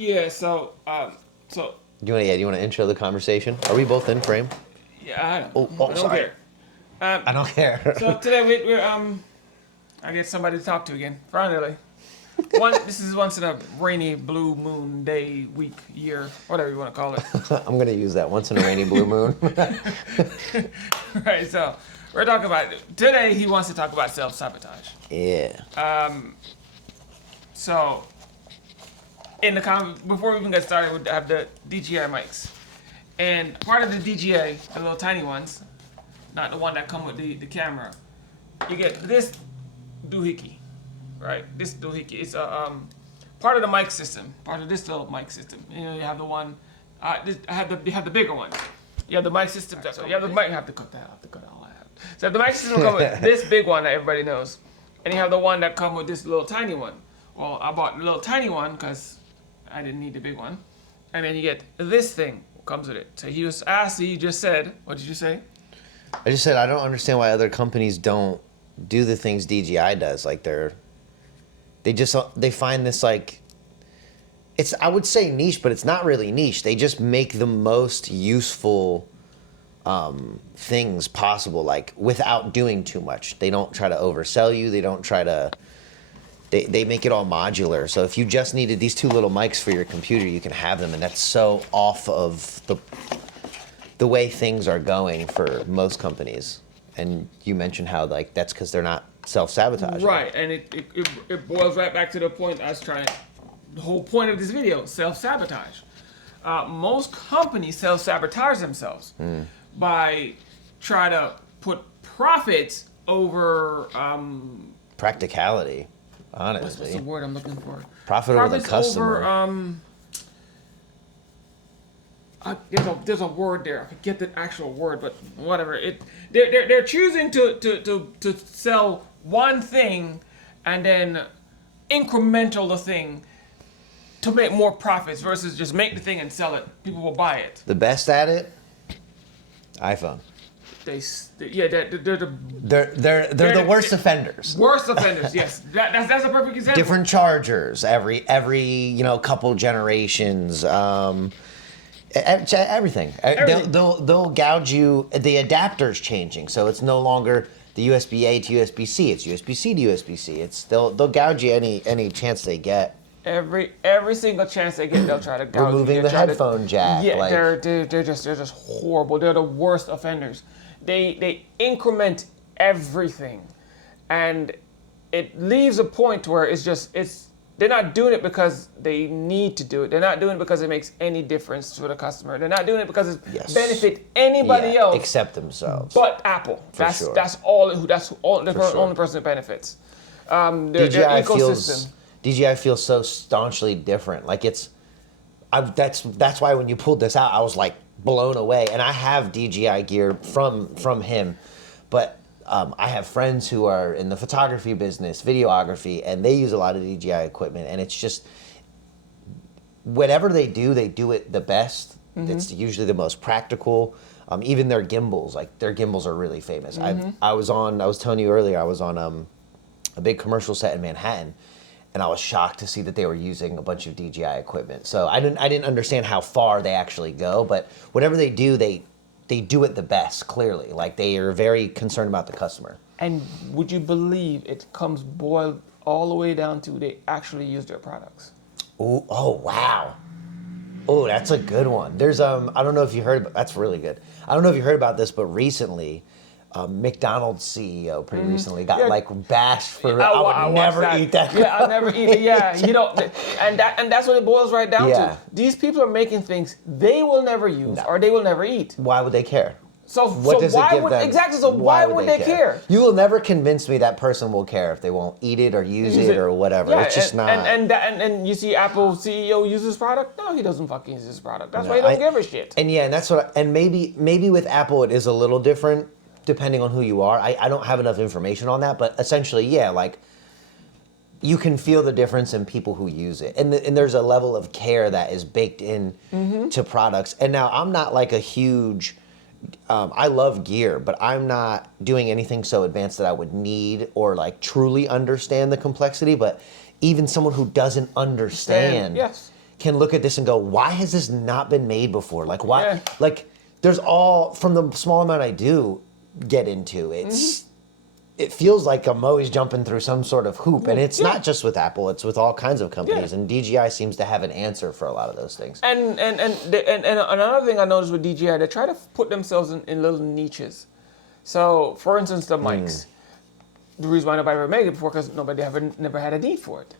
Yeah. So You want to intro the conversation? Are we both in frame? yeah. I don't Sorry. care. I don't care. So today we're I get somebody to talk to again. Finally. This is once in a rainy blue moon day, week, year, whatever you want to call it. I'm gonna use that once in a rainy blue moon. Right. So we're talking about today. He wants to talk about self-sabotage. Yeah. So, before we even get started, we have the DJI mics, and part of the DJI, the little tiny ones, not the one that come with the camera, you get this doohickey, right? This doohickey is a part of the mic system, part of this little mic system. You know, you have the one, you have the bigger one. You have the mic system. So you have the mic. You have to cut that. I have to cut all that out. So the mic system come with this big one that everybody knows, and you have the one that come with this little tiny one. Well, I bought the little tiny one because I didn't need the big one. And then you get this thing comes with it. So he was asked, he just said, what did you say? I just said I don't understand why other companies don't do the things DJI does. Like they find this like, it's, I would say niche, but it's not really niche. They just make the most useful things possible, like without doing too much. They don't try to oversell you. They don't try to, they make it all modular. So if you just needed these two little mics for your computer, you can have them. And that's so off of the way things are going for most companies. And you mentioned how like that's because they're not self-sabotaging. Right, and it boils right back to the point I was trying. The whole point of this video: self-sabotage. Most companies self-sabotage themselves by try to put profits over Practicality, honestly. what's the word I'm looking for? Profit over the customer. There's a word there. I forget the actual word, but whatever. They're choosing to sell one thing and then incremental the thing to make more profits versus just make the thing and sell it. People will buy it. The best at it, iPhone. They're the They're the worst offenders. worst offenders. Yes, that's a perfect example. Different chargers every couple generations. Everything. They'll gouge you. The adapter's changing, so it's no longer the USB-A to USB-C. It's USB-C to USB-C. They'll gouge you any chance they get. Every single chance they get, they'll try to gouge removing you. the headphone jack. Yeah, like, they're just horrible. They're the worst offenders. They increment everything, and it leaves a point where they're not doing it because they need to do it. They're not doing it because it makes any difference to the customer. They're not doing it because it benefit anybody else except themselves. but Apple. That's sure. the only person that benefits. Their ecosystem. DJI feels so staunchly different. Like that's why when you pulled this out, I was like blown away. And I have DJI gear from him, but I have friends who are in the photography business, videography, and they use a lot of DJI equipment. And it's just whatever they do it the best. Mm-hmm. It's usually the most practical. Even their gimbals, their gimbals are really famous. Mm-hmm. I was telling you earlier, I was on a big commercial set in Manhattan. And I was shocked to see that they were using a bunch of DJI equipment. So I didn't understand how far they actually go, but whatever they do, they do it the best, clearly. Like, they are very concerned about the customer. And would you believe it comes boiled all the way down to they actually use their products? Ooh, oh, wow. Oh, that's a good one. There's, I don't know if you heard about, that's really good. I don't know if you heard about this, but recently, McDonald's CEO pretty recently got bashed for I would never eat that. Yeah, I'll never eat it. Yeah, and that's what it boils right down to. These people are making things they will never use or they will never eat. Why would they care? So why would they care? You will never convince me that person will care if they won't eat it or use it or whatever. Yeah, it's just not. And you see Apple CEO use this product? No, he doesn't fucking use this product. That's why he don't give a shit. And that's what. And maybe with Apple it is a little different. Depending on who you are. I don't have enough information on that, but essentially, you can feel the difference in people who use it. And there's a level of care that is baked in to products. And now, I'm not like a huge, I love gear, but I'm not doing anything so advanced that I would need or truly understand the complexity. But even someone who doesn't understand can look at this and go, why has this not been made before? Like why? Yeah. Like there's all from the small amount I do get into. It feels like I'm always jumping through some sort of hoop, and it's not just with Apple; it's with all kinds of companies. Yeah. And DJI seems to have an answer for a lot of those things. And another thing I noticed with DJI, they try to put themselves in little niches. So, for instance, the mics. The reason why nobody ever made it before because nobody never had a need for it.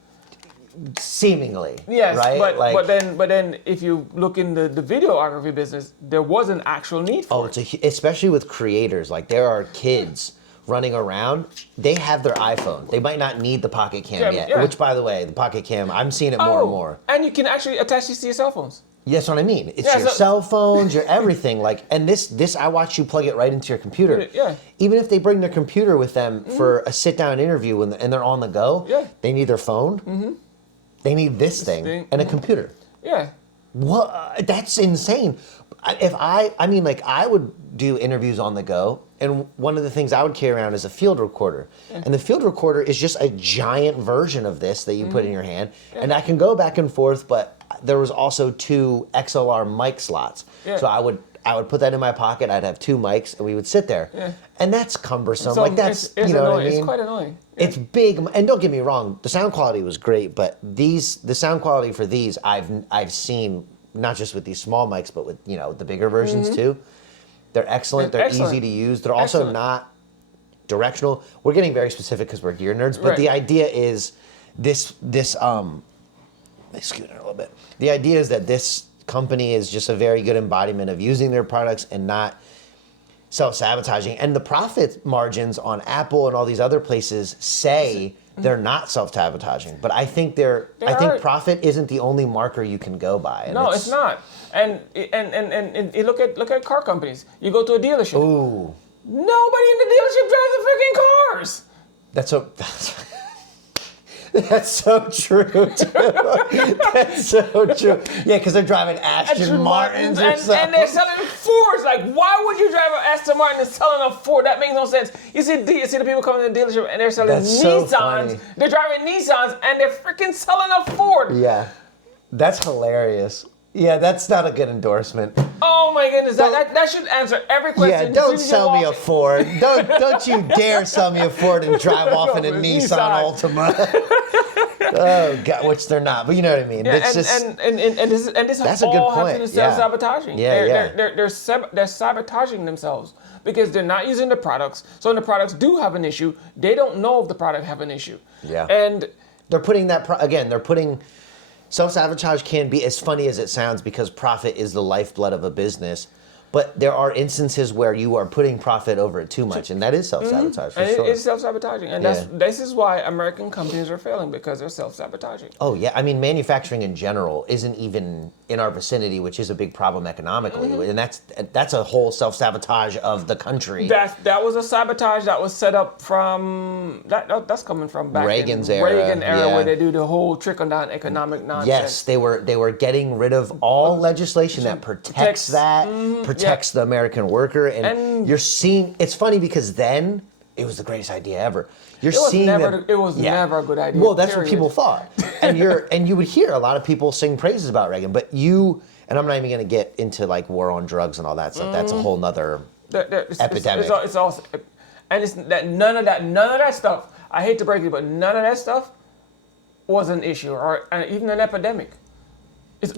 Seemingly, Yes, right? but then if you look in the videography business, there was an actual need for it. Especially with creators, like there are kids running around, they have their iPhone. They might not need the Pocket Cam yet, which, by the way, the Pocket Cam, I'm seeing it more and more. And you can actually attach these to your cell phones. That's what I mean. It's your cell phones, your everything. Like, and this, I watch you plug it right into your computer. Yeah. Even if they bring their computer with them for a sit-down interview and they're on the go, they need their phone. They need this thing and a computer. Yeah. What? That's insane. I would do interviews on the go, and one of the things I would carry around is a field recorder. And the field recorder is just a giant version of this that you put in your hand, and I can go back and forth, but there was also 2 XLR mic slots. So I would put that in my pocket, I'd have 2 mics, and we would sit there. And that's cumbersome. So like that's, it's you know annoying. what I mean? It's quite annoying. It's big, and don't get me wrong, the sound quality was great, but the sound quality for these I've seen not just with these small mics, but with the bigger versions too. They're excellent. They're easy to use. They're also not directional. We're getting very specific because we're gear nerds, but the idea is this. Let me scoot in a little bit. The idea is that this company is just a very good embodiment of using their products and not self-sabotaging. And the profit margins on Apple and all these other places say they're not self-sabotaging, but I think I think profit isn't the only marker you can go by. And no, it's not. And you look at car companies. You go to a dealership. Ooh. Nobody in the dealership drives the freaking cars. That's so true, too. That's so true. Yeah, because they're driving Aston Martins or something. And they're selling Fords. Like, why would you drive an Aston Martin and selling a Ford? That makes no sense. You see the people coming to the dealership and they're selling Nissans. They're driving Nissans and they're freaking selling a Ford. Yeah, that's hilarious. Yeah, that's not a good endorsement. Oh my goodness, that should answer every question. Yeah, don't sell me a Ford. Don't you dare sell me a Ford and drive off in a Nissan Altima. Oh God, which they're not, but you know what I mean. Yeah, it's this that's all a good has point. to do with self-sabotaging. Yeah, They're sabotaging themselves because they're not using the products. So when the products do have an issue, they don't know if the product have an issue. Yeah. And they're putting self-sabotage can be as funny as it sounds because profit is the lifeblood of a business, but there are instances where you are putting profit over it too much, and that is self-sabotage for sure. It's self-sabotaging, and this is why American companies are failing because they're self-sabotaging. Oh yeah, I mean manufacturing in general isn't even in our vicinity, which is a big problem economically, and that's a whole self-sabotage of the country. That was a sabotage that was set up from that's coming from back Reagan's in era, Reagan era where they do the whole trickle-down economic nonsense. Yes, they were getting rid of all legislation that protects the American worker, and you're seeing. It's funny because then it was the greatest idea ever. It was never a good idea. Well, that's what people thought, and you would hear a lot of people sing praises about Reagan, but and I'm not even going to get into like war on drugs and all that stuff. That's a whole nother epidemic. It's also, and it's that none of that stuff. I hate to break it, but none of that stuff was an issue or even an epidemic. Of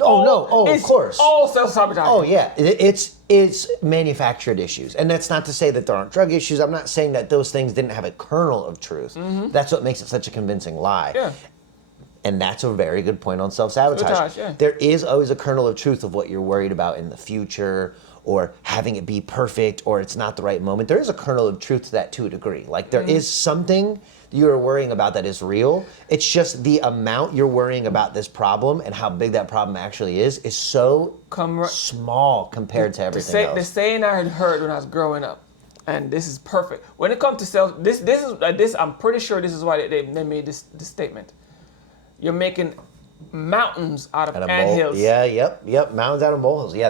course. All self-sabotaging. Oh yeah, it's manufactured issues, and that's not to say that there aren't drug issues. I'm not saying that those things didn't have a kernel of truth. That's what makes it such a convincing lie. Yeah. And that's a very good point on self-sabotage. There is always a kernel of truth of what you're worried about in the future, or having it be perfect, or it's not the right moment. There is a kernel of truth to that to a degree. Like there is something you're worrying about that is real. It's just the amount you're worrying about this problem and how big that problem actually is so small compared to everything else. The saying I had heard when I was growing up, and this is perfect. When it comes to this I'm pretty sure this is why they made this statement. You're making mountains out of anthills. Yeah, yep. Mountains out of molehills. Yeah,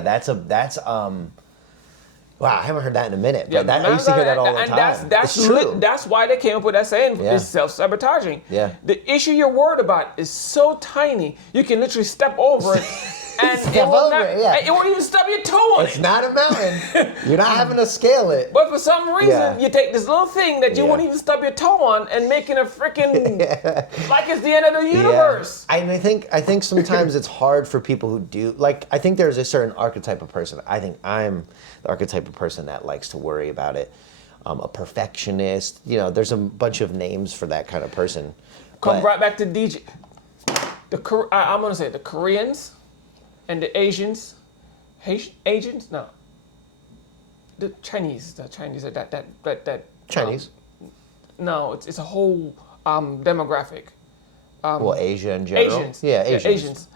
Wow, I haven't heard that in a minute. Yeah, But I used to hear that all the time. And that's it's true. that's why they came up with that saying, Yeah. is self-sabotaging. Yeah. The issue you're worried about is so tiny, you can literally step over it. And Step over it, yeah. it won't even stub your toe on It's it. not a mountain. You're not having to scale it. But for some reason, Yeah. you take this little thing that you Yeah. won't even stub your toe on and making a freaking like it's the end of the universe. Yeah. And I think sometimes it's hard for people who do, like, I think there's a certain archetype of person. I think I'm the archetype of person that likes to worry about it. A perfectionist. You know, there's a bunch of names for that kind of person. Come But- right back to DJ. I'm gonna say the Koreans and the Asians, Asians? No. The Chinese that Chinese. No, it's a whole demographic. Well, Asia in general. Asians. Yeah, Asians.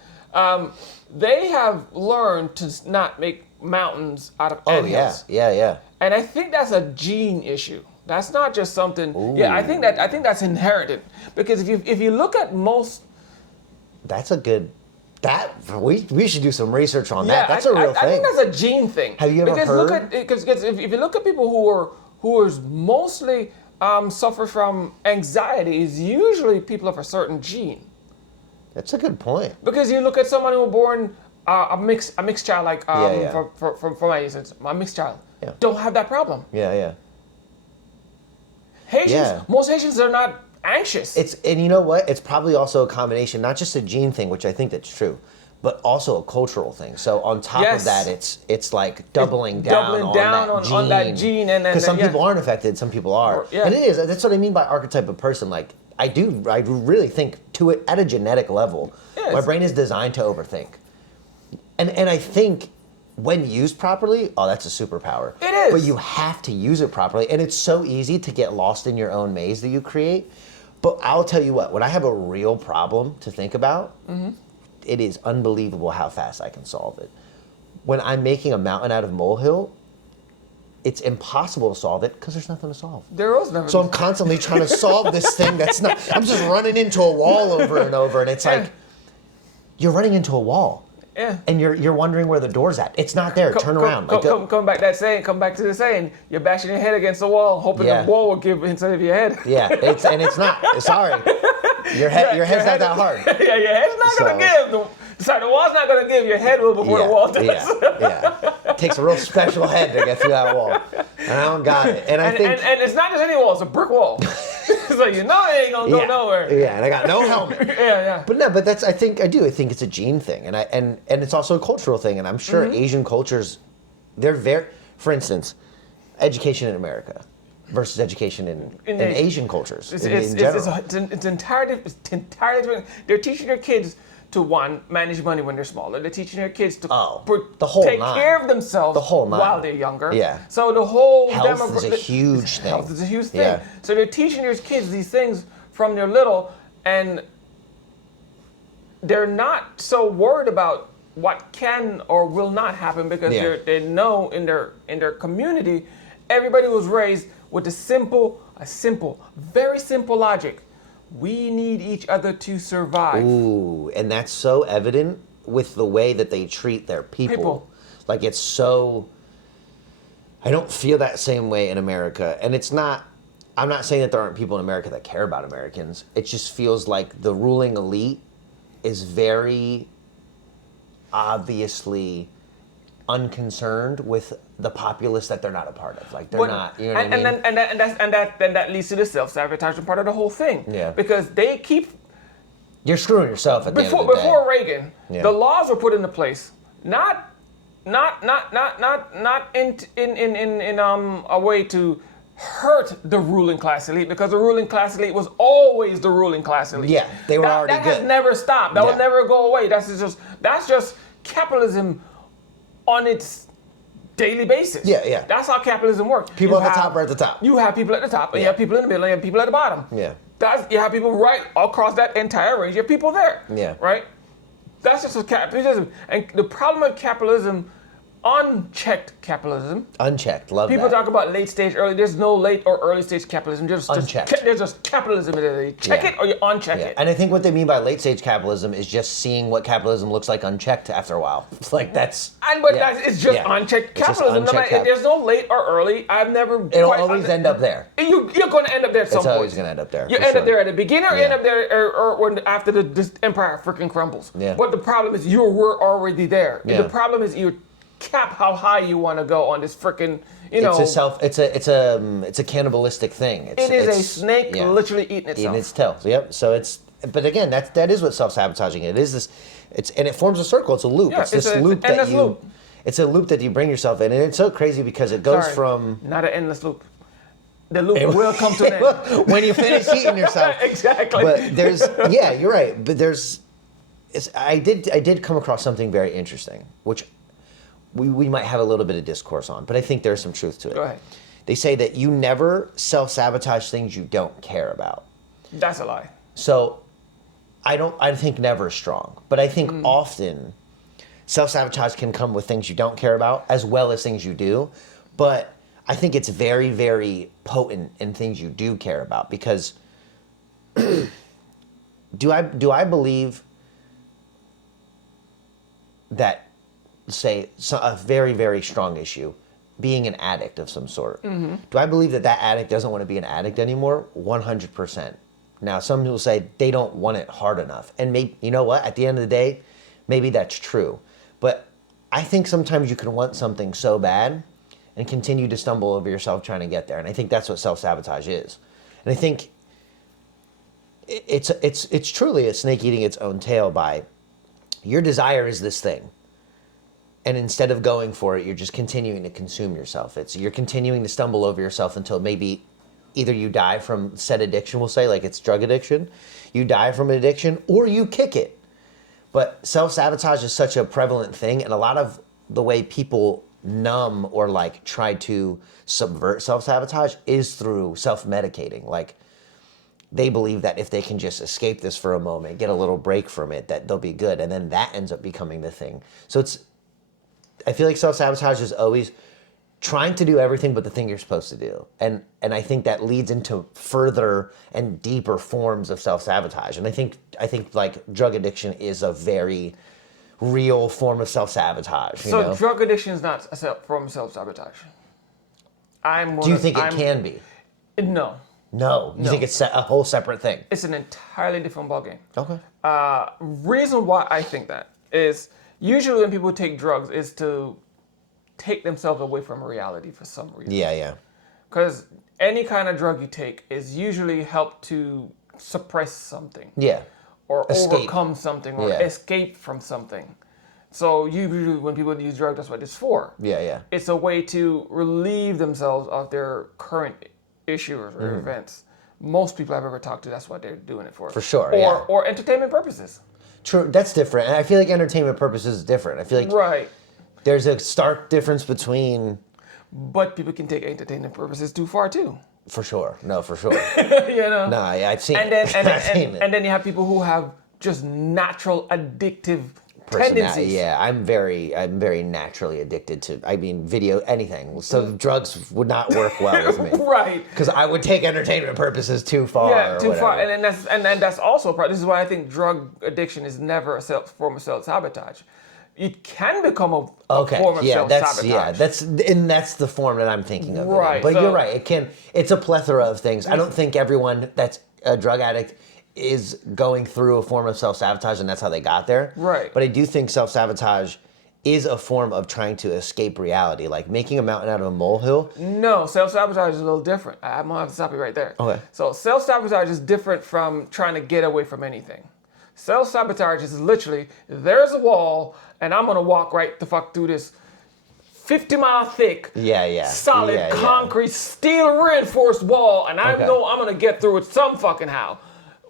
They have learned to not make mountains out of Oh anthills. yeah. And I think that's a gene issue. That's not just something. Ooh. Yeah, I think that's inherited because if you look at most. That's a good. We should do some research on Yeah, that. That's a real I thing. think that's a gene thing. Have you ever heard? Because if you look at people who are mostly suffer from anxiety, is usually people of a certain gene. That's a good point. Because you look at someone who was born a mixed child, like Yeah. for my instance, my mixed child, Yeah. don't have that problem. Yeah. Haitians, Yeah. most Haitians are not anxious. And you know what? It's probably also a combination, not just a gene thing, which I think that's true, but also a cultural thing. So on top Yes. of that, it's like doubling down, on that gene, and because some yeah. people aren't affected, some people are. Yeah. And it is. That's what I mean by archetype of person. Like I really think to it at a genetic level, Yes. my brain is designed to overthink, and I think. When used properly, that's a superpower. It is. But you have to use it properly. And it's so easy to get lost in your own maze that you create. But I'll tell you what, when I have a real problem to think about, it is unbelievable how fast I can solve it. When I'm making a mountain out of molehill, it's impossible to solve it because there's nothing to solve. There was never. So I'm constantly trying to solve this thing that's not, I'm just running into a wall over and over. And it's like, you're running into a wall. Yeah. And you're wondering where the door's at. It's not there. Turn around. Come back to the saying. You're bashing your head against the wall, hoping Yeah. the wall will give instead of your head. Yeah, it's not. Sorry, your head's not that hard. Yeah, your head's not gonna give. The wall's not gonna give. Your head will before the wall does. Yeah. It takes a real special head to get through that wall. And I don't got it. And I think and it's not just any wall. It's a brick wall. So you know it ain't gonna go nowhere. Yeah, and I got no helmet. Yeah. But no, but I think it's a gene thing, and it's also a cultural thing, and I'm sure Asian cultures, they're very, for instance, education in America versus education in Asian cultures in general. It's entirely different. They're teaching their kids to manage money when they're smaller. They're teaching their kids to the whole take nine. care of themselves The whole nine. while they're younger. Yeah. So the whole Health is a huge thing. Health is a huge thing. Yeah. So they're teaching their kids these things from they're little, and they're not so worried about what can or will not happen because they know in their community, everybody was raised with a simple, very simple logic. We need each other to survive. Ooh, and that's so evident with the way that they treat their people. Like it's so. I don't feel that same way in America, and it's not. I'm not saying that there aren't people in America that care about Americans. It just feels like the ruling elite is very obviously unconcerned with the populace that they're not a part of. Like they're not, you know what I mean? And that leads to the self-sabotaging part of the whole thing. Yeah. Because they keep You're screwing yourself at the end of the day. before Reagan, Yeah. the laws were put into place, not in a way to hurt the ruling class elite, because the ruling class elite was always the ruling class elite. Yeah, they were already that good. has never stopped. That will Yeah. never go away. That's just capitalism on its daily basis. Yeah. That's how capitalism works. People You at the have- top are at the top. You have people at the top, and you Yeah. have people in the middle, and you have people at the bottom. Yeah. You have people right across that entire range. You have people there. Yeah. Right? That's just what capitalism. And the problem with capitalism unchecked capitalism. Unchecked. Love People that. talk about late stage, early. There's no late or early stage capitalism. Unchecked. There's just capitalism. You check it or you uncheck it. And I think what they mean by late stage capitalism is just seeing what capitalism looks like unchecked after a while. It's like that's. It's just unchecked capitalism. There's no late or early. I've never. It'll always end up there. You're going to end up there at some point. It's always going to end up there. You end up there at the beginning, or you end up there or when after this empire freaking crumbles. Yeah. But the problem is you were already there. Yeah. The problem is you cap how high you want to go on this freaking. It's a cannibalistic thing. It's a snake literally eating itself. Eating its tail. Yep. So but again, that is what self-sabotaging is. It is this. And it forms a circle. It's a loop. Yeah, it's this loop that you. Loop. It's a loop that you bring yourself in, and it's so crazy because it goes from not an endless loop. The loop will come to an end when you finish eating yourself. Exactly. But you're right. But I did come across something very interesting, which we might have a little bit of discourse on, but I think there's some truth to it. Go ahead. They say that you never self-sabotage things you don't care about. That's a lie. So I think never is strong, but I think often self-sabotage can come with things you don't care about as well as things you do. But I think it's very, very potent in things you do care about because do I believe that, say, a very, very strong issue, being an addict of some sort. Mm-hmm. Do I believe that addict doesn't want to be an addict anymore? 100%. Now, some people say they don't want it hard enough. And maybe, you know what? At the end of the day, maybe that's true. But I think sometimes you can want something so bad and continue to stumble over yourself trying to get there. And I think that's what self-sabotage is. And I think it's truly a snake eating its own tail by your desire is this thing. And instead of going for it, you're just continuing to consume yourself. You're continuing to stumble over yourself until maybe either you die from said addiction, we'll say, like it's drug addiction, you die from an addiction, or you kick it. But self-sabotage is such a prevalent thing, and a lot of the way people numb or like try to subvert self-sabotage is through self-medicating. Like they believe that if they can just escape this for a moment, get a little break from it, that they'll be good. And then that ends up becoming the thing. So I feel like self-sabotage is always trying to do everything but the thing you're supposed to do. And I think that leads into further and deeper forms of self-sabotage. And I think like drug addiction is a very real form of self-sabotage. So drug addiction is not a form of self-sabotage. Do you think it can be? No. No. You think it's a whole separate thing? It's an entirely different ballgame. Okay. Reason why I think that is usually when people take drugs is to take themselves away from reality for some reason. Yeah. Because any kind of drug you take is usually help to suppress something. Yeah. Or overcome something or escape from something. So usually when people use drugs, that's what it's for. Yeah. It's a way to relieve themselves of their current issues or events. Most people I've ever talked to, that's what they're doing it for. For sure, Or entertainment purposes. True, that's different. And I feel like entertainment purposes is different. I feel like there's a stark difference between... But people can take entertainment purposes too far too. For sure. No, for sure. No, I've seen it. And then you have people who have just natural addictive tendencies. Yeah, I'm very naturally addicted to, video, anything. So drugs would not work well with me. Right. Because I would take entertainment purposes too far. Yeah, too far. And then that's also part. This is why I think drug addiction is never a form of self-sabotage. It can become a form of self-sabotage. That's the form that I'm thinking of. Right. But you're right. It's a plethora of things. I don't think everyone that's a drug addict is going through a form of self-sabotage and that's how they got there. Right. But I do think self-sabotage is a form of trying to escape reality, like making a mountain out of a molehill. No, self-sabotage is a little different. I'm gonna have to stop you right there. Okay. So self-sabotage is different from trying to get away from anything. Self-sabotage is literally, there's a wall, and I'm gonna walk right the fuck through this 50-mile thick, solid concrete, steel reinforced wall, and I know I'm gonna get through it some fucking how.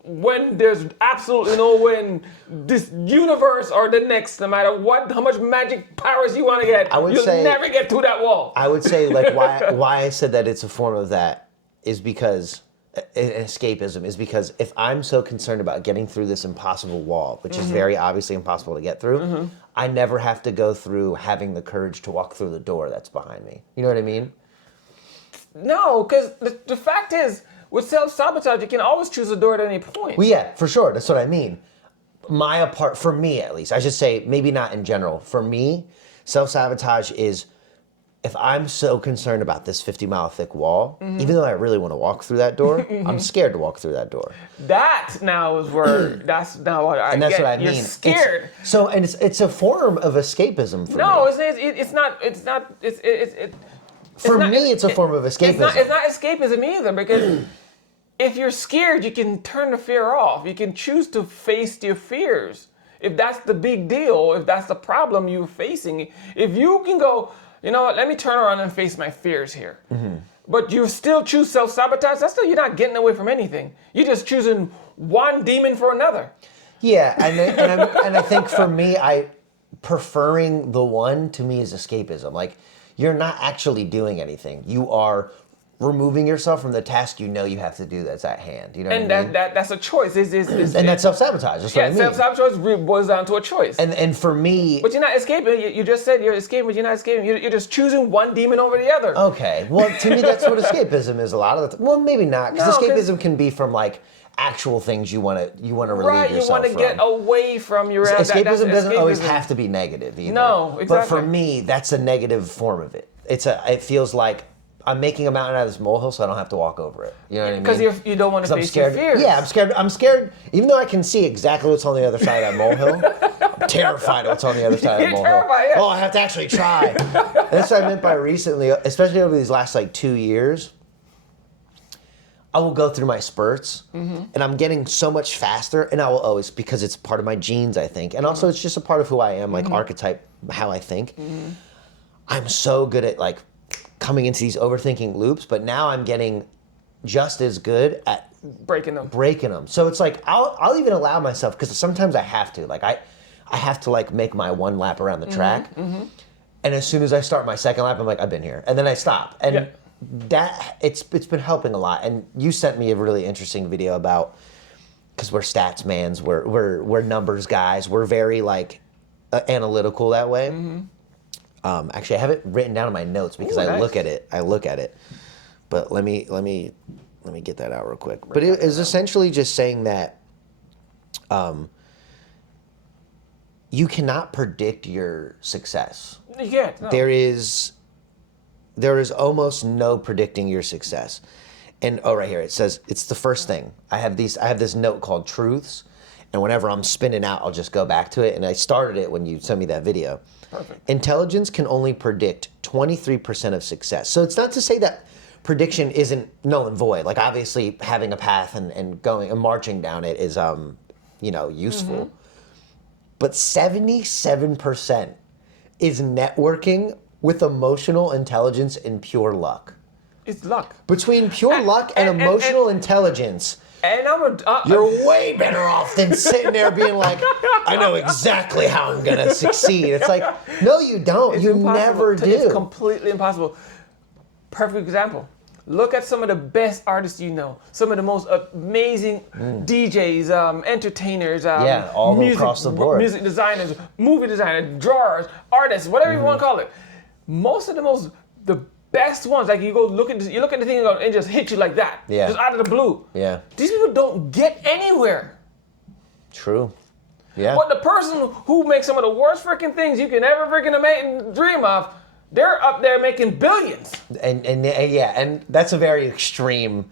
When there's absolutely no way in this universe or the next, no matter how much magic powers you want to get, you'll never get through that wall. I would say, like, why I said that it's a form of that is because, escapism is because if I'm so concerned about getting through this impossible wall, which is very obviously impossible to get through, I never have to go through having the courage to walk through the door that's behind me. You know what I mean? No, because the fact is, with self-sabotage, you can always choose a door at any point. Well, yeah, for sure. That's what I mean. For me at least, I should say, maybe not in general. For me, self-sabotage is if I'm so concerned about this 50-mile thick wall, even though I really want to walk through that door, I'm scared to walk through that door. That now is where that's now what I And that's get. what I mean. You're scared. It's a form of escapism for me. No, it's not. It's not. For me, it's a form of escapism. It's not escapism either, because if you're scared, you can turn the fear off. You can choose to face your fears. If that's the big deal, if that's the problem you're facing, if you can go, you know what, let me turn around and face my fears here. But you still choose self-sabotage, that's still, you're not getting away from anything. You're just choosing one demon for another. Yeah, and I think for me, preferring the one to me is escapism. Like, you're not actually doing anything. You are removing yourself from the task you know you have to do that's at hand. You know what I mean? That's a choice. And that's self-sabotage. That's what I mean. Self-sabotage boils down to a choice. And for me... But you're not escaping. You just said you're escaping, but you're not escaping. You're just choosing one demon over the other. Okay. Well, to me, that's what escapism is a lot of the time. Well, maybe not. Because escapism can be from, like, actual things you want to relieve yourself from. Right, you want to get away from your... Escapism doesn't always have to be negative either. No, exactly. But for me, that's a negative form of it. It feels like I'm making a mountain out of this molehill so I don't have to walk over it. You know what I mean? Because you don't want to face your fears. Yeah, I'm scared. Even though I can see exactly what's on the other side of that molehill, I'm terrified of what's on the other side of the molehill. Terrified, yeah. Oh, I have to actually try. And that's what I meant by recently, especially over these last, 2 years. I will go through my spurts, and I'm getting so much faster, and I will always, because it's part of my genes, I think, and also it's just a part of who I am, archetype, how I think. I'm so good at, coming into these overthinking loops, but now I'm getting just as good at breaking them. So it's like I'll even allow myself, because sometimes I have to. I have to make my one lap around the track, and as soon as I start my second lap, I'm like, I've been here, and then I stop, and that it's been helping a lot. And you sent me a really interesting video about, because we're stats mans, we're numbers guys, we're very analytical that way. Actually, I have it written down in my notes because I look at it. But let me get that out real quick. But it is essentially just saying that you cannot predict your success. You can't. No. There is almost no predicting your success. And right here it says it's the first thing. I have this note called truths, and whenever I'm spinning out, I'll just go back to it. And I started it when you sent me that video. Perfect. Intelligence can only predict 23% of success. So it's not to say that prediction isn't null and void. Obviously having a path and going and marching down it is useful. But 77% is networking with emotional intelligence and pure luck. It's luck. Between pure luck and emotional intelligence, you're way better off than sitting there being like, I know exactly how I'm going to succeed. It's like, no, you don't. You never do. It's completely impossible. Perfect example. Look at some of the best artists you know. Some of the most amazing DJs, entertainers, all across the board. Music designers, movie designers, drawers, artists, whatever you want to call it. Most of the best ones, you look at the thing and just hit you like that, just out of the blue. Yeah. These people don't get anywhere. True. Yeah. But the person who makes some of the worst freaking things you can ever freaking make and dream of, they're up there making billions. And that's a very extreme.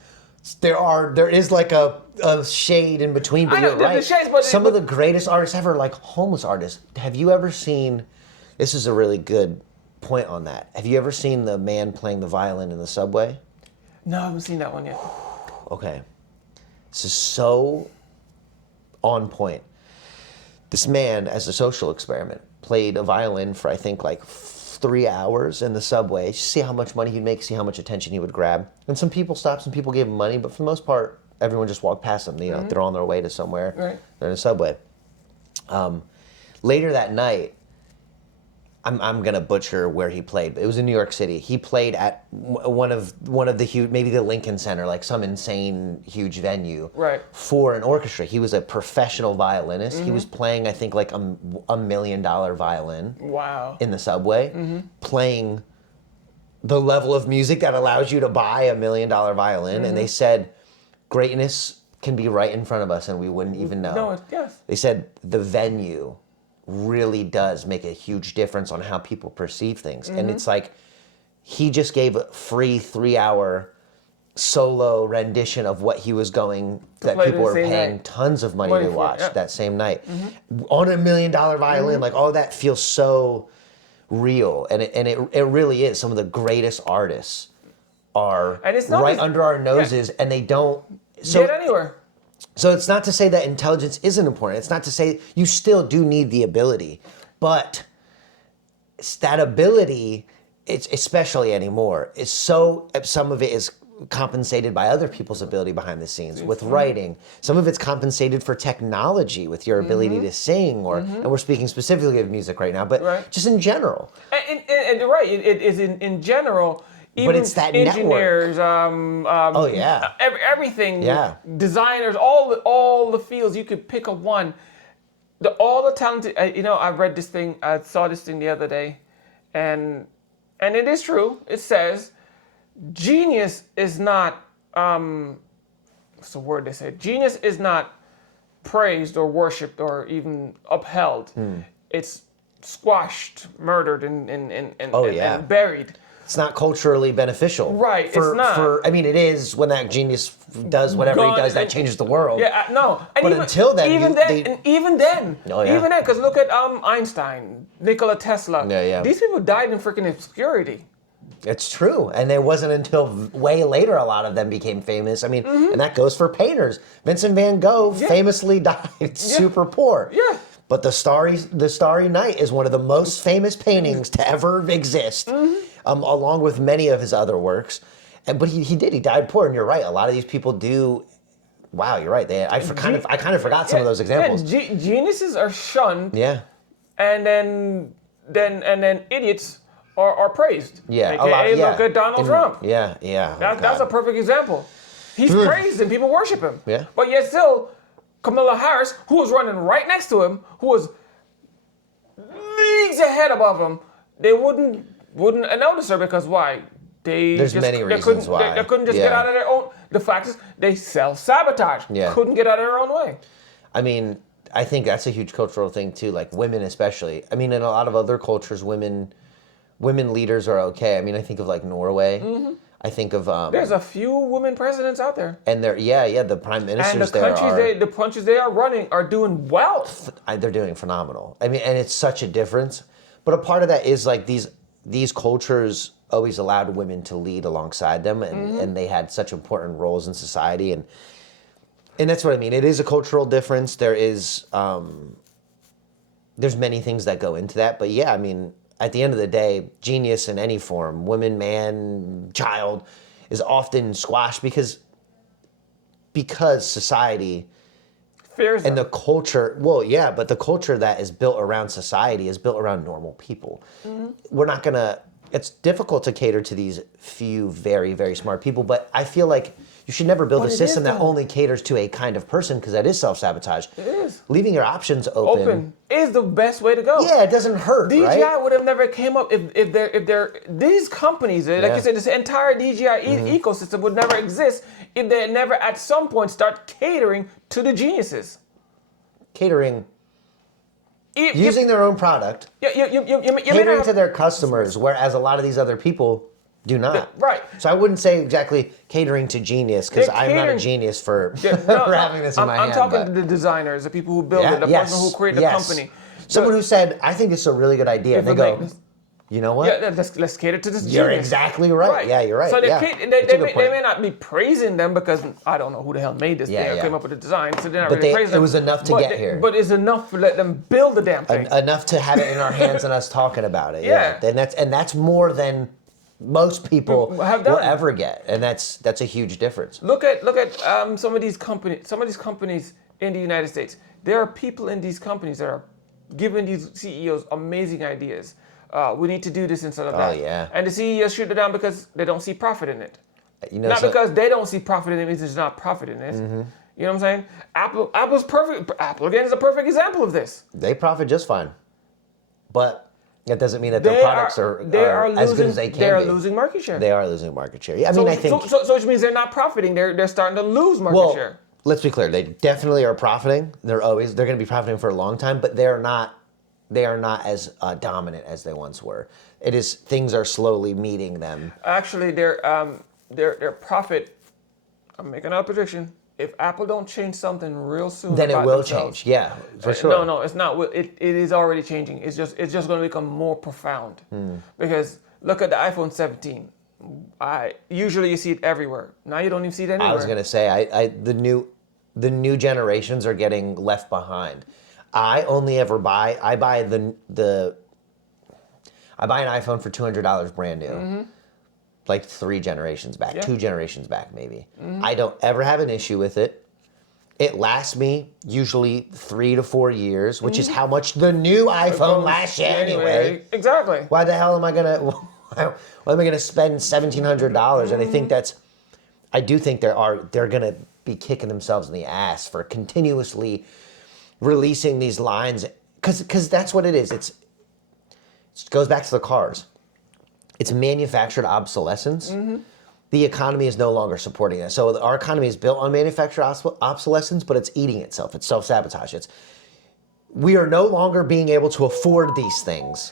There is a shade in between, but you're right. Some of the greatest artists ever, homeless artists. Have you ever seen? This is a really good point on that. Have you ever seen the man playing the violin in the subway? No, I haven't seen that one yet. Okay. This is so on point. This man, as a social experiment, played a violin for I think 3 hours in the subway, see how much money he'd make, see how much attention he would grab. And some people stopped, some people gave him money, but for the most part, everyone just walked past him. They're on their way to somewhere. Right. They're in a subway. Later that night, I'm gonna butcher where he played, but it was in New York City. He played at one of the huge, maybe the Lincoln Center, like some insane huge venue, Right. for an orchestra. He was a professional violinist. He was playing, I think, like $1 million violin. Wow. In the subway, playing the level of music that allows you to buy $1 million violin. And they said, greatness can be right in front of us and we wouldn't even know. No, yes. They said the venue really does make a huge difference on how people perceive things. And it's like, he just gave a free 3-hour solo rendition of what he was going, that play people the were same paying night. tons of money Money to for, watch yeah. that same night. On $1 million violin, like all that feels so real. And it really is. Some of the greatest artists are And it's not right as- under our noses, and they don't Get anywhere. so it's not to say that intelligence isn't important. It's not to say you still do need the ability, but it's that ability, it's especially anymore, is so, some of it is compensated by other people's ability behind the scenes with writing. Some of it's compensated for technology with your ability to sing, or and we're speaking specifically of music right now, but Right. just in general. And you're right. It is in general. Even it's that engineers, Oh yeah. everything, Yeah. designers, all the fields. You could pick a one. All the talented. I read this thing. I saw this thing the other day, and it is true. It says, genius is not. What's the word they said? Genius is not praised or worshipped or even upheld. It's squashed, murdered, and buried. It's not culturally beneficial. Right, it's not. I mean, it is when that genius does whatever he does that changes the world. Yeah, no. And But until then, even then, Oh, yeah. even then, because look at Einstein, Nikola Tesla. Yeah. These people died in freaking obscurity. It's true. And it wasn't until way later a lot of them became famous. I mean, and that goes for painters. Vincent van Gogh famously died super poor. Yeah. But the Starry Night is one of the most famous paintings to ever exist, along with many of his other works. But he died poor, and you're right. A lot of these people do. Wow, you're right. I kind of forgot some of those examples. Geniuses are shunned. Yeah. And then idiots are praised. Yeah, AKA a lot. Yeah. look at Donald Trump. Yeah. Oh, That's a perfect example. He's praised and people worship him. Yeah. But yet still, Kamala Harris, who was running right next to him, who was leagues ahead above him, they wouldn't notice her because why? There's many reasons why. They couldn't just get out of their own. The fact is, they self-sabotage. Yeah. Couldn't get out of their own way. I mean, I think that's a huge cultural thing too, like women especially. I mean, in a lot of other cultures, women leaders are okay. I mean, I think of like Norway. I think of There's a few women presidents out there. and they're the prime ministers And the there are the countries they are running are doing well. they're doing phenomenal. I mean, and it's such a difference. But a part of that is like these cultures always allowed women to lead alongside them, and they had such important roles in society, and that's what I mean. It is a cultural difference. There is there's many things that go into that, but yeah, I mean, at the end of the day, genius in any form, woman, man, child, is often squashed because society Fears and them. the culture. Well, yeah, but the culture that is built around society is built around normal people. We're not gonna. It's difficult to cater to these few very, very smart people, but I feel like you should never build But a it system is, that though. only caters to a kind of person, because that is self-sabotage. It is. Leaving your options open. is the best way to go. Yeah, it doesn't hurt, DJI right? would have never came up if they're these companies, like Yeah. you said, this entire DJI ecosystem would never exist if they never at some point start catering to the geniuses. Catering, If- using their own product, you may catering not to their customers, whereas a lot of these other people do not. Right. So I wouldn't say exactly catering to genius, because They're I'm not a catering- genius for, No, for having this in my I'm hand. talking but- to the designers, the people who build it, the yes, person who created the yes. company. Someone who said, I think it's a really good idea. And they If go, it makes- you know what? Yeah, let's cater to this genius. You're exactly right. Yeah, you're right. So Yeah. they That's a good may point. not be praising them because I don't know who the hell made this thing or came up with the design, so they're not But really they- praising it them. was enough to But get here. But it's enough to let them build the damn thing. Enough to have it in our hands and us talking about it. Yeah. And that's more than most people Have will done. ever get. And that's a huge difference. Look at some of these companies in the United States. There are people in these companies that are giving these CEOs amazing ideas. We need to do this instead of that. Oh, yeah. And the CEOs shoot it down because they don't see profit in it. You know, Not so- because they don't see profit in it, means there's not profit in it. Mm-hmm. You know what I'm saying? Apple's perfect. Apple, again, is a perfect example of this. They profit just fine. But that doesn't mean that their products are as good as they can be. They are losing market share. They are losing market share. Yeah, I mean, I think... So which means they're not profiting. They're starting to lose market share. Let's be clear. They definitely are profiting. They're going to be profiting for a long time, but they are not as dominant as they once were. Things are slowly meeting them. Actually, their profit, I'm making a prediction. If Apple don't change something real soon, Then it about will themselves, change. Yeah, for sure. No, it's not. It is already changing. It's just going to become more profound. Because look at the iPhone 17. Usually you see it everywhere. Now you don't even see it anywhere. I was going to say, the new generations are getting left behind. I buy an iPhone for $200 brand new. Like 3 generations back, 2 generations back maybe. I don't ever have an issue with it. It lasts me usually 3 to 4 years, which is how much the new iPhone lasts you anyway. Exactly. Why the hell am I gonna spend $1,700? And I do think they're gonna be kicking themselves in the ass for continuously releasing these lines, because that's what it is. It goes back to the cars. It's manufactured obsolescence. The economy is no longer supporting that. So our economy is built on manufactured obsolescence, but it's eating itself. It's self-sabotage. We are no longer being able to afford these things.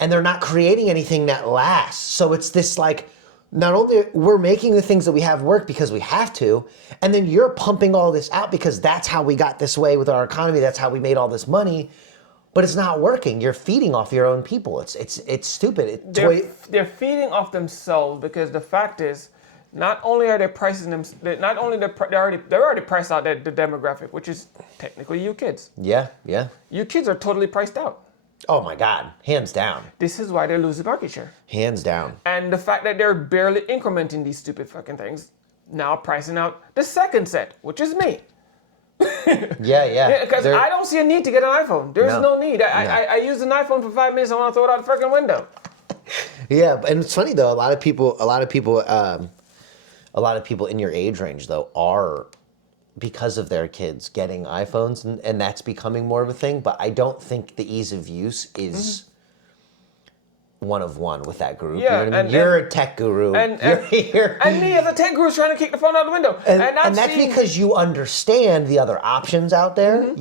And they're not creating anything that lasts. So it's this like, not only we're making the things that we have work because we have to, and then you're pumping all this out because that's how we got this way with our economy. That's how we made all this money. But it's not working. You're feeding off your own people. It's stupid. They're feeding off themselves, because the fact is, not only are they pricing them, not only they're already priced out the demographic, which is technically you kids. Yeah. You kids are totally priced out. Oh my God, hands down. This is why they're losing market share. Hands down. And the fact that they're barely incrementing these stupid fucking things, now pricing out the second set, which is me. Yeah. Because I don't see a need to get an iPhone. There's no need. I use an iPhone for 5 minutes. I want to throw it out the fucking window. Yeah, and it's funny though. A lot of people in your age range though are, because of their kids getting iPhones, and that's becoming more of a thing. But I don't think the ease of use is one of one with that group. Yeah, you know what I mean? You're a tech guru. And me as a tech guru is trying to kick the phone out the window. And that's because you understand the other options out there.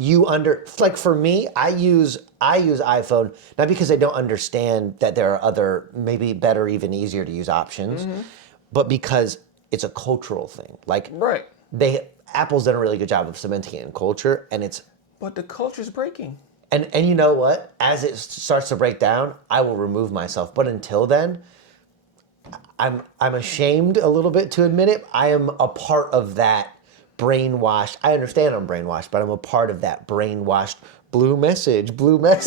Like for me, I use iPhone not because I don't understand that there are other, maybe better, even easier to use options, but because it's a cultural thing. Like Apple's done a really good job of cementing it in culture, but the culture's breaking. And you know what? As it starts to break down, I will remove myself. But until then, I'm ashamed a little bit to admit it. I am a part of that brainwashed. I understand I'm brainwashed, but I'm a part of that brainwashed blue message. Like,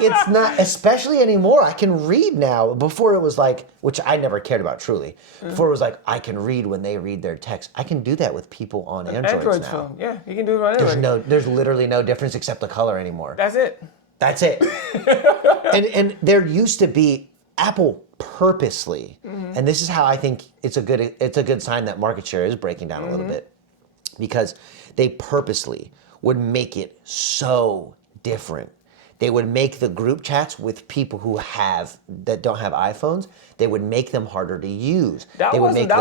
it's not, especially anymore. I can read now. Before it was like, which I never cared about truly. Before it was like, I can read when they read their text. I can do that with people on Android now. Phone. Yeah, you can do it on Android. There's literally no difference except the color anymore. That's it. And there used to be Apple purposely, and this is how I think it's a good sign that market share is breaking down a little bit, because they purposely would make it so different. They would make the group chats with people that don't have iPhones, they would make them harder to use. That wasn't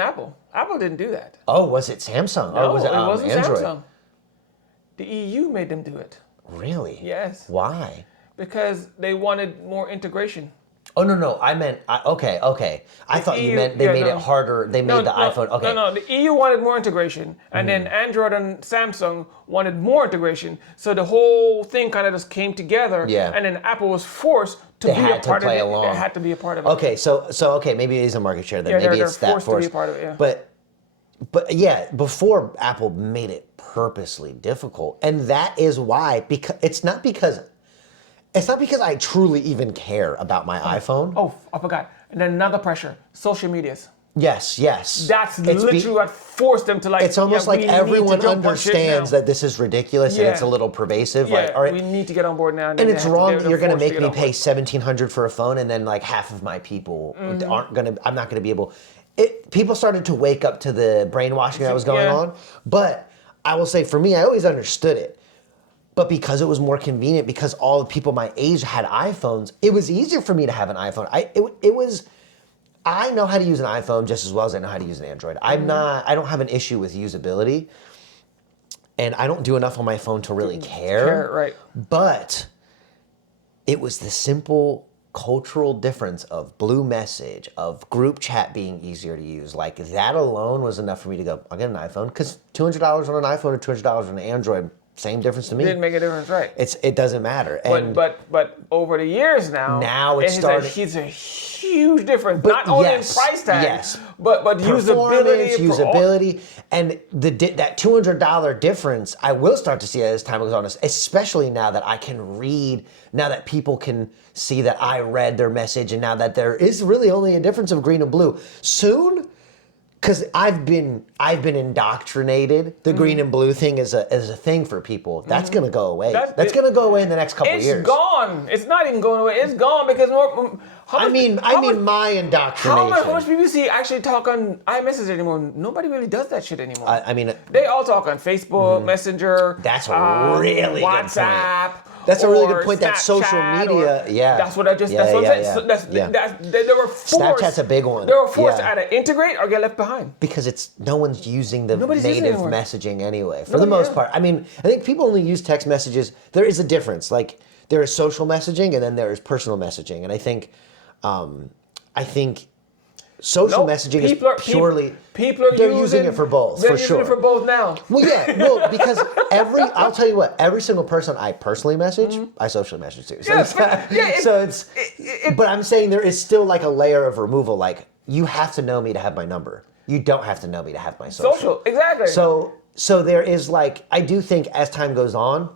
Apple. Apple didn't do that. Oh, was it Samsung? No, or was it wasn't Android? Samsung. The EU made them do it. Really? Yes. Why? Because they wanted more integration. Oh, no. I meant, okay. I thought you meant they made it harder. They made the iPhone, okay. No. The EU wanted more integration, and then Android and Samsung wanted more integration. So the whole thing kind of just came together. Yeah. And then Apple was forced to be a part of it. They had to be a part of it. Okay, so maybe it is a market share. Then maybe it's that forced to be a part of it. Yeah. But yeah, before Apple made it purposely difficult, and that is why, because it's not because I truly even care about my iPhone. Oh, I forgot. And then another pressure: social medias. Yes, yes. That's literally what forced them to like. It's almost like we need to everyone jump on shit understands now. that this is ridiculous and Yeah. it's a little pervasive. Yeah, Like, all right, we need to get on board now. and it's wrong that you're going to make me me pay $1,700 for a phone, and then like half of my people aren't going to. I'm not going to be able. People started to wake up to the brainwashing that was going on. But I will say, for me, I always understood it. But because it was more convenient, because all the people my age had iPhones, it was easier for me to have an iPhone. I know how to use an iPhone just as well as I know how to use an Android. I don't have an issue with usability, and I don't do enough on my phone to really care. Right. But it was the simple cultural difference of Blue Message, of group chat being easier to use. Like that alone was enough for me to go, I'll get an iPhone, because $200 on an iPhone or $200 on an Android, same difference to me. Didn't make a difference, right? It doesn't matter. But over the years now it's starting. It's a huge difference, not only in price tag, but usability, and that $200 difference. I will start to see as time goes on, especially now that I can read, now that people can see that I read their message, and now that there is really only a difference of green and blue. Soon. Because I've been indoctrinated. The green and blue thing is a thing for people. That's gonna go away. That's gonna go away in the next couple of years. It's gone. It's not even going away. It's gone because I mean my indoctrination. How much people see actually talk on iMessage anymore? Nobody really does that shit anymore. I mean, they all talk on Facebook, Messenger. That's a really WhatsApp. good point. That's a really good point. That social media, That's what I just. That's what I'm saying. They were forced. Snapchat's a big one. They were forced to either integrate or get left behind. Because no one's using the Nobody's native messaging anyway. For the most part, I mean, I think people only use text messages. There is a difference. Like there is social messaging and then there is personal messaging, and I think social messaging is purely. They're using it for both, for sure. They're using it for both now. Well, because I'll tell you what, every single person I personally message, I socially message too. But I'm saying there is still like a layer of removal. Like you have to know me to have my number. You don't have to know me to have my social. Exactly. So there is like, I do think as time goes on,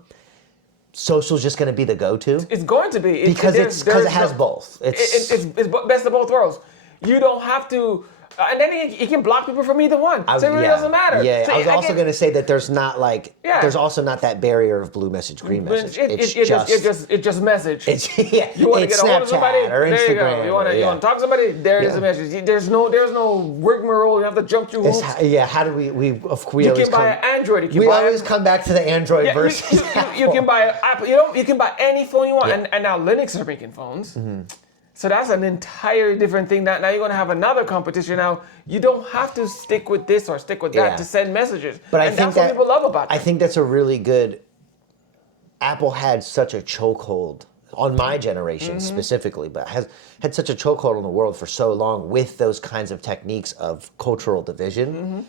social's just going to be the go-to. It's going to be because it has both. It's best of both worlds. You don't have to, and then you can block people from either one. So it really doesn't matter. Yeah, so I was also going to say that there's not like, there's also not that barrier of blue message, green message. It's just message. You want to get a hold of somebody, or Instagram. There you go. You want to talk to somebody, there's a message. There's no rigmarole. You have to jump through hoops. How do we you can buy an Android. We always come back to the Android version. You can buy an Apple. You can buy any phone you want, and now Linux are making phones. Mm-hmm. So that's an entirely different thing. Now you're going to have another competition. Now you don't have to stick with this or stick with that to send messages. But I think that's what people love about it. I think that's a really good. Apple had such a chokehold on my generation specifically, but has had such a chokehold on the world for so long with those kinds of techniques of cultural division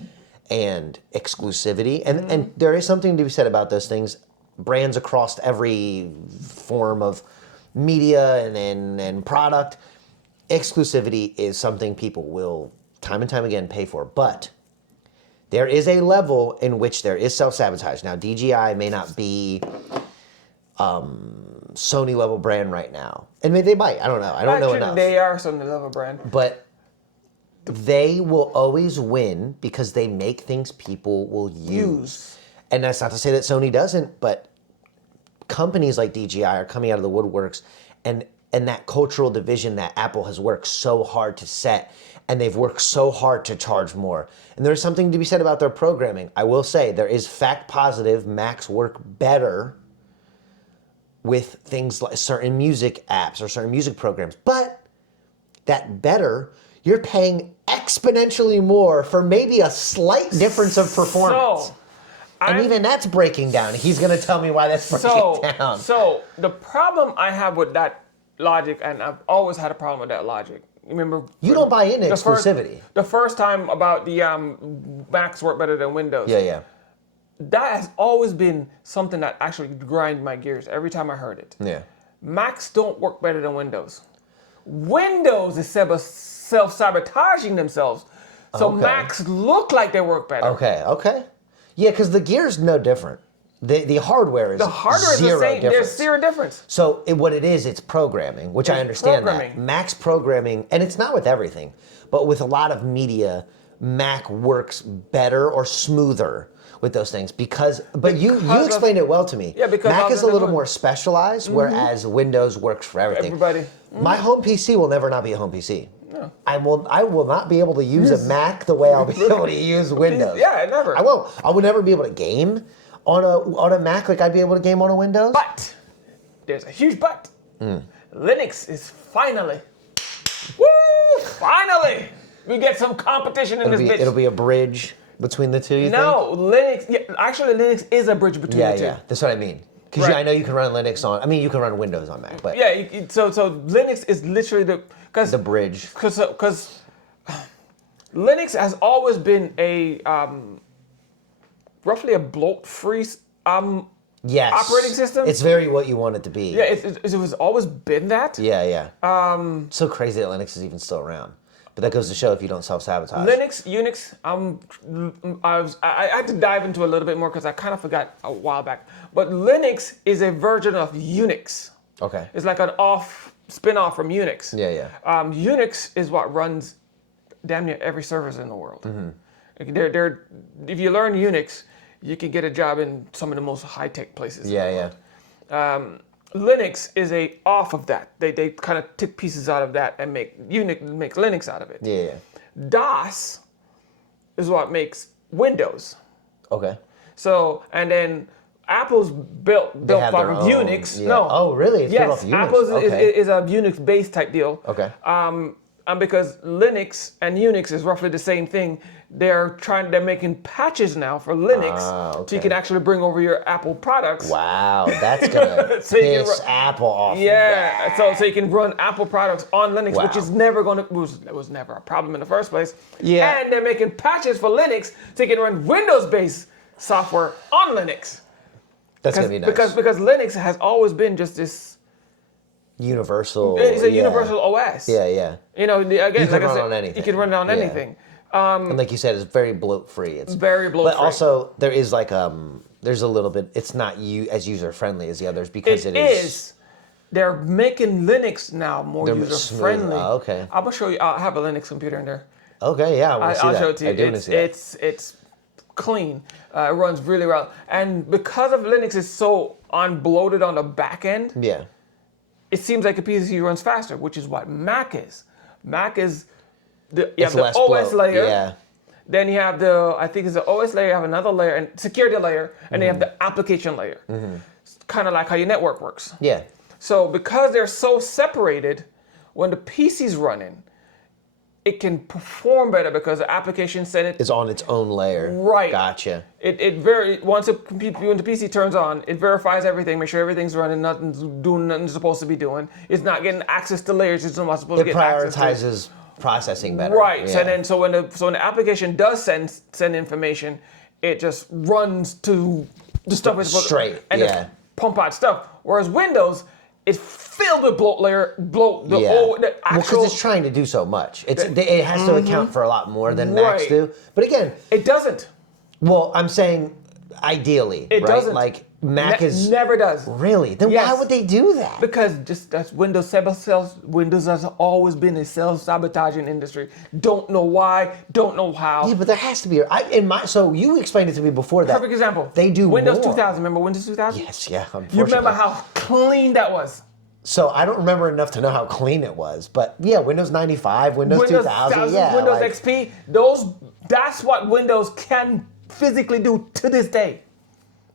and exclusivity. And there is something to be said about those things. Brands across every form of media and product, exclusivity is something people will time and time again pay for. But there is a level in which there is self-sabotage. Now, DJI may not be Sony level brand right now. And maybe they might. I don't know. I don't know enough. They are Sony level brand. But they will always win because they make things people will use. And that's not to say that Sony doesn't, but companies like DJI are coming out of the woodworks, and that cultural division that Apple has worked so hard to set, and they've worked so hard to charge more. And there's something to be said about their programming. I will say there is fact positive. Macs work better with things like certain music apps or certain music programs, but that better, you're paying exponentially more for maybe a slight difference of performance. Even that's breaking down. He's going to tell me why that's breaking down. So the problem I have with that logic, and I've always had a problem with that logic. Remember, you don't buy into exclusivity. The first time about the Macs work better than Windows. Yeah. That has always been something that actually grind my gears every time I heard it. Yeah. Macs don't work better than Windows. Windows is self-sabotaging themselves. So Macs look like they work better. Okay. Yeah, because the gear's no different. The hardware is The hardware is the zero same. difference. There's zero difference. So what it is, it's programming, which I It's understand programming. that. Mac's programming, and it's not with everything, but with a lot of media, Mac works better or smoother with those things but you explained it well to me. Yeah, because Mac of is a the little hood. more specialized, whereas Windows works for everything. Everybody. My home PC will never not be a home PC. No. I will not be able to use a Mac the way I'll be able to use Windows. Yeah, never. I won't. I would never be able to game on a Mac like I'd be able to game on a Windows. But there's a huge but. Linux is finally, finally, we get some competition in this bitch. It'll be a bridge between the two, you think? No, Linux. Yeah, actually, Linux is a bridge between the two. Yeah, that's what I mean. Because Right. I know you can run Linux on. I mean, you can run Windows on Mac, but Yeah. So Linux is literally the bridge. Because Linux has always been a roughly a bloat-free Yes. operating system. It's very what you want it to be. Yeah, it was always been that. Yeah. So crazy that Linux is even still around. But that goes to show if you don't self-sabotage. Linux, Unix, I had to dive into a little bit more because I kind of forgot a while back. But Linux is a version of Unix. Okay. It's like an spin-off from Unix. Yeah. Unix is what runs damn near every service in the world. If you learn Unix, you can get a job in some of the most high-tech places. in the world. Linux is off of that. They kind of take pieces out of that and make Linux out of it. Yeah. DOS is what makes Windows. Okay. So, and then Apple's built have off their of own, Unix. yeah. No. Oh, really? It's built Yes, off Unix. Apple's Okay. is a Unix-based type deal. Okay. And because Linux and Unix is roughly the same thing, they're making patches now for Linux, so you can actually bring over your Apple products. Wow, that's gonna So you can piss Apple off. Yeah, bad. so you can run Apple products on Linux, which is never was never a problem in the first place. Yeah. And they're making patches for Linux so you can run Windows-based software on Linux. That's gonna be nice. Because Linux has always been just this. Universal. It's a universal OS. Yeah. You know, again, You can like I run said, on anything. you can run it on Yeah. anything. And like you said, it's very bloat-free. It's Very bloat-free. But also, there is like there's a little bit. It's not as user-friendly as the others because It it is. is. They're making Linux now more They're user-friendly. smooth. Oh, okay. I'm gonna show you. I have a Linux computer in there. Okay, yeah, I want to see I'll that. show it to you. I do want to see that. It's clean. It runs really well. And because of Linux is so unbloated on the back end, Yeah. it seems like a PC runs faster, which is what Mac is. Mac is you It's have the less OS bloat. layer. Yeah. Then you have I think it's the OS layer, you have another layer, and security layer, and then you have the application layer. It's kind of like how your network works. Yeah. So because they're so separated, when the PC's running, it can perform better because the application send it. It's on its own layer. Right. Gotcha. Once when the PC turns on, it verifies everything, make sure everything's running, nothing's doing nothing it's supposed to be doing. It's not getting access to layers it's not supposed to It get access to. prioritizes processing better. Right. Yeah. So when the application does send information, it just runs to the stuff it's supposed Straight, to and yeah. just pump out stuff. Whereas Windows is filled with the Well, actual. because it's trying to do so much. It has to account for a lot more than Macs Right. do. But again, It doesn't. well, I'm saying ideally, It right? doesn't. Like Mac is never does. really. Then Yes. why would they do that? Because that's Windows has always been a self-sabotaging industry. Don't know why, don't know how. Yeah, but there has to be. So you explained it to me before that. Perfect example. They do Windows more. 2000. Remember Windows 2000? Yes, yeah. You remember Unfortunately. how clean that was? So I don't remember enough to know how clean it was, but yeah, Windows 95, Windows 2000, yeah, Windows like, XP. That's what Windows can physically do to this day.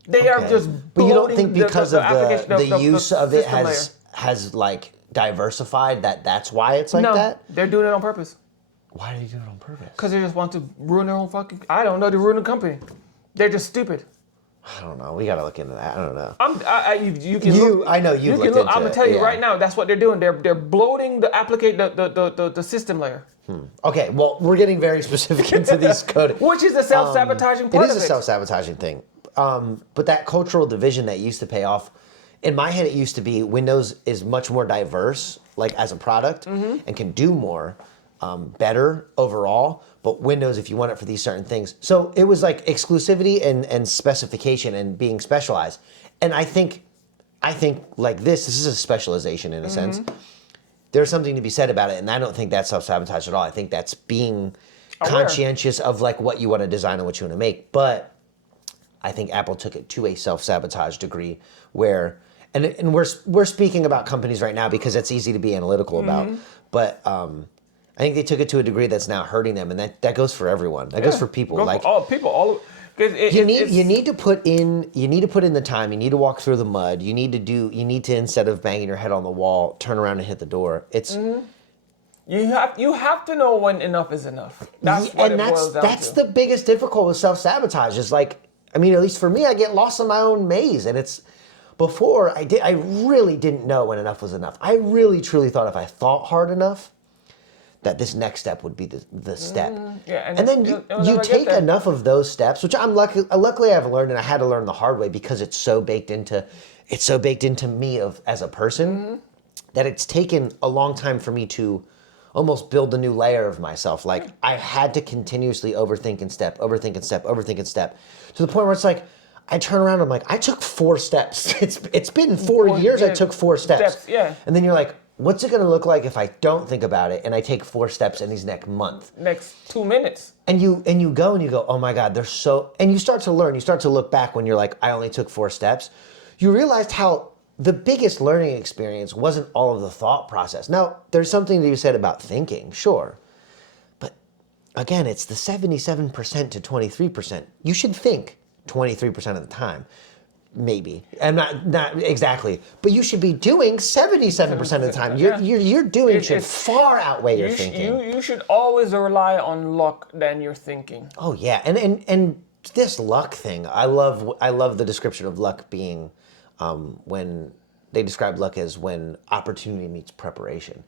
They are okay. just. But you don't bloating think because of application- the use of it system layer. has like diversified that's why it's like No, that? they're doing it on purpose. Why do they do it on purpose? Because they just want to ruin their own fucking. I don't know. They ruin the company. They're just stupid. I don't know. We gotta look into that. I don't know. You can look. I know you can looked look. into I'm gonna it, tell you yeah. right now. That's what they're doing. They're bloating the application, the system layer, Okay, well, we're getting very specific into these code. which is the self-sabotaging part It is of a it. self-sabotaging thing. But that cultural division that used to pay off, in my head, it used to be Windows is much more diverse, like as a product, and can do more. better overall, but Windows, if you want it for these certain things. So it was like exclusivity and specification and being specialized. And I think like this is a specialization in a sense. There's something to be said about it, and I don't think that's self-sabotage at all. I think that's being conscientious of like what you want to design and what you want to make. But I think Apple took it to a self-sabotage degree where, and we're speaking about companies right now because it's easy to be analytical about. But I think they took it to a degree that's now hurting them, and that goes for everyone. That goes for people. Like for all people, you need to put in the time. You need to walk through the mud. You need to instead of banging your head on the wall, turn around and hit the door. It's you have to know when enough is enough. That's what it boils down to. That's the biggest difficult with self-sabotage. Is like, I mean, at least for me, I get lost in my own maze, and it's before I really didn't know when enough was enough. I really truly thought if I thought hard enough, that this next step would be the step. And then you take enough of those steps, which luckily I've learned, and I had to learn the hard way because it's so baked into me as a person that it's taken a long time for me to almost build a new layer of myself. Like I had to continuously overthink and step to the point where it's like I turn around and I'm like, I took 4 steps. It's been 4 years I took 4 steps. And then you're like, what's it going to look like if I don't think about it and I take 4 steps in these next month? Next 2 minutes. And you go, oh my God, they're so, and you start to learn, you start to look back when you're like, I only took 4 steps. You realized how the biggest learning experience wasn't all of the thought process. Now, there's something that you said about thinking, sure. But again, it's the 77% to 23%. You should think 23% of the time. Maybe, and not exactly, but you should be doing 77% of the time. You're doing should far outweigh your thinking. You should always rely on luck than your thinking. Oh yeah, and this luck thing, I love the description of luck being when they describe luck as when opportunity meets preparation.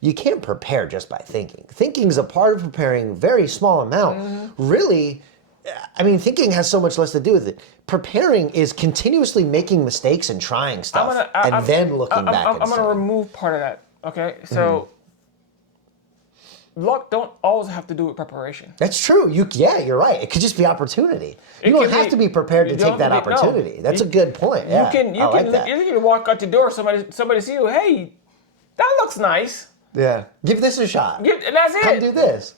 You can't prepare just by thinking. Thinking is a part of preparing, very small amount. Really. I mean, thinking has so much less to do with it. Preparing is continuously making mistakes and trying stuff, then looking back. I'm going to remove part of that. Okay, so luck don't always have to do with preparation. That's true. You're right. It could just be opportunity. You don't have to be prepared to take that opportunity. That's a good point. Yeah, you can walk out the door. Somebody see you. Hey, that looks nice. Yeah, give this a shot. That's it. Come do this.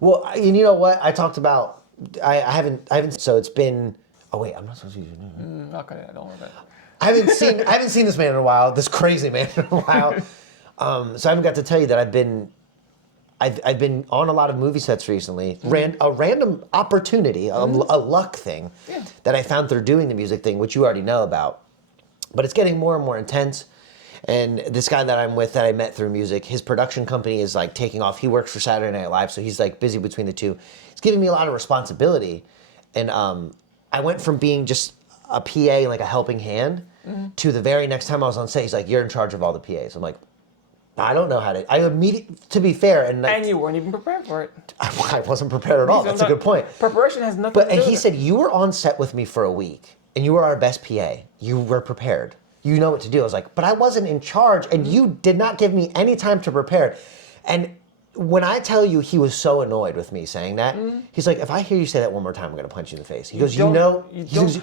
Well, you know what I talked about. I haven't. So it's been. Oh wait, I'm not supposed to use your name. Okay, don't worry about it. I haven't seen this man in a while. This crazy man in a while. So I haven't got to tell you that I've been on a lot of movie sets recently. A random opportunity, a luck thing that I found through doing the music thing, which you already know about. But it's getting more and more intense. And this guy that I'm with that I met through music, his production company is like taking off. He works for Saturday Night Live, so he's like busy between the two. It's giving me a lot of responsibility. And I went from being just a PA, like a helping hand, to the very next time I was on set, he's like, you're in charge of all the PAs. I'm like, I don't know how to. To be fair, and you weren't even prepared for it. I wasn't prepared at all. That's a good point. Preparation has nothing to do with it. And he said, you were on set with me for a week, and you were our best PA. You were prepared. You know what to do. I was like, but I wasn't in charge, and you did not give me any time to prepare. And when I tell you he was so annoyed with me saying that, he's like, if I hear you say that one more time, I'm going to punch you in the face. He goes, you don't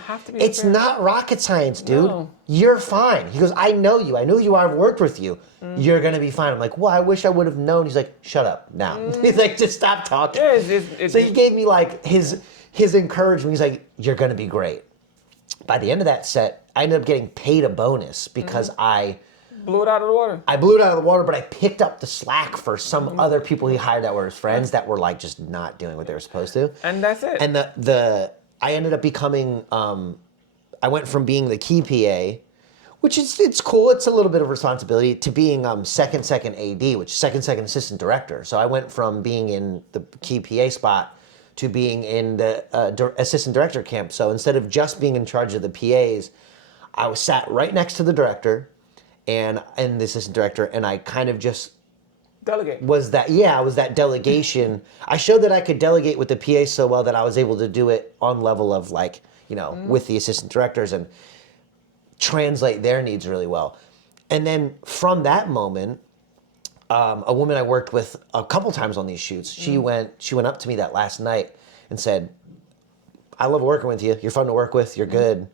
have to be it's prepared. not rocket science, dude. No. You're fine. He goes, I know you. I know you are. I've worked with you. You're going to be fine. I'm like, well, I wish I would have known. He's like, shut up now. He's like, just stop talking. Yeah, so he gave me like his encouragement. He's like, you're going to be great. By the end of that set, I ended up getting paid a bonus because I blew it out of the water. I blew it out of the water, but I picked up the slack for some other people he hired that were his friends that were like just not doing what they were supposed to. And that's it. And I ended up becoming I went from being the key PA, which it's cool, it's a little bit of responsibility, to being second AD, which is second assistant director. So I went from being in the key PA spot to being in the assistant director camp. So instead of just being in charge of the PAs, I was sat right next to the director and the assistant director, and I kind of just delegate. I was that delegation. I showed that I could delegate with the PA so well that I was able to do it on level of like, with the assistant directors and translate their needs really well. And then from that moment, a woman I worked with a couple times on these shoots. She went up to me that last night and said, "I love working with you. You're fun to work with. You're good.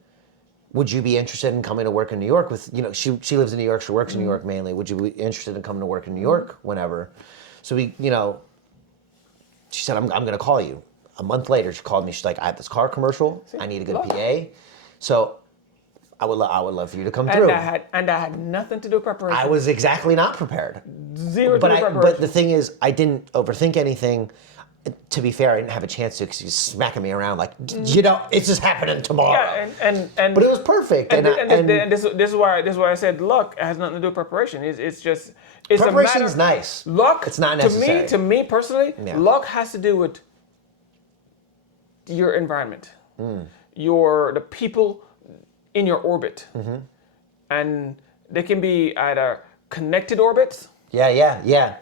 Would you be interested in coming to work in New York with, she lives in New York, she works in New York mainly. Would you be interested in coming to work in New York whenever?" So she said, I'm going to call you. A month later, she called me. She's like, "I have this car commercial. I need a good PA. So I would love for you to come through." And I had nothing to do with preparation. I was exactly not prepared. Zero to do preparation. But the thing is, I didn't overthink anything. To be fair, I didn't have a chance to because he was smacking me around like, it's just happening tomorrow. Yeah, and but it was perfect. And this is why I said luck has nothing to do with preparation. It's Preparation a matter. Is nice. Luck. It's not necessary. To me personally, luck has to do with your environment, the people in your orbit, and they can be either connected orbits. Yeah.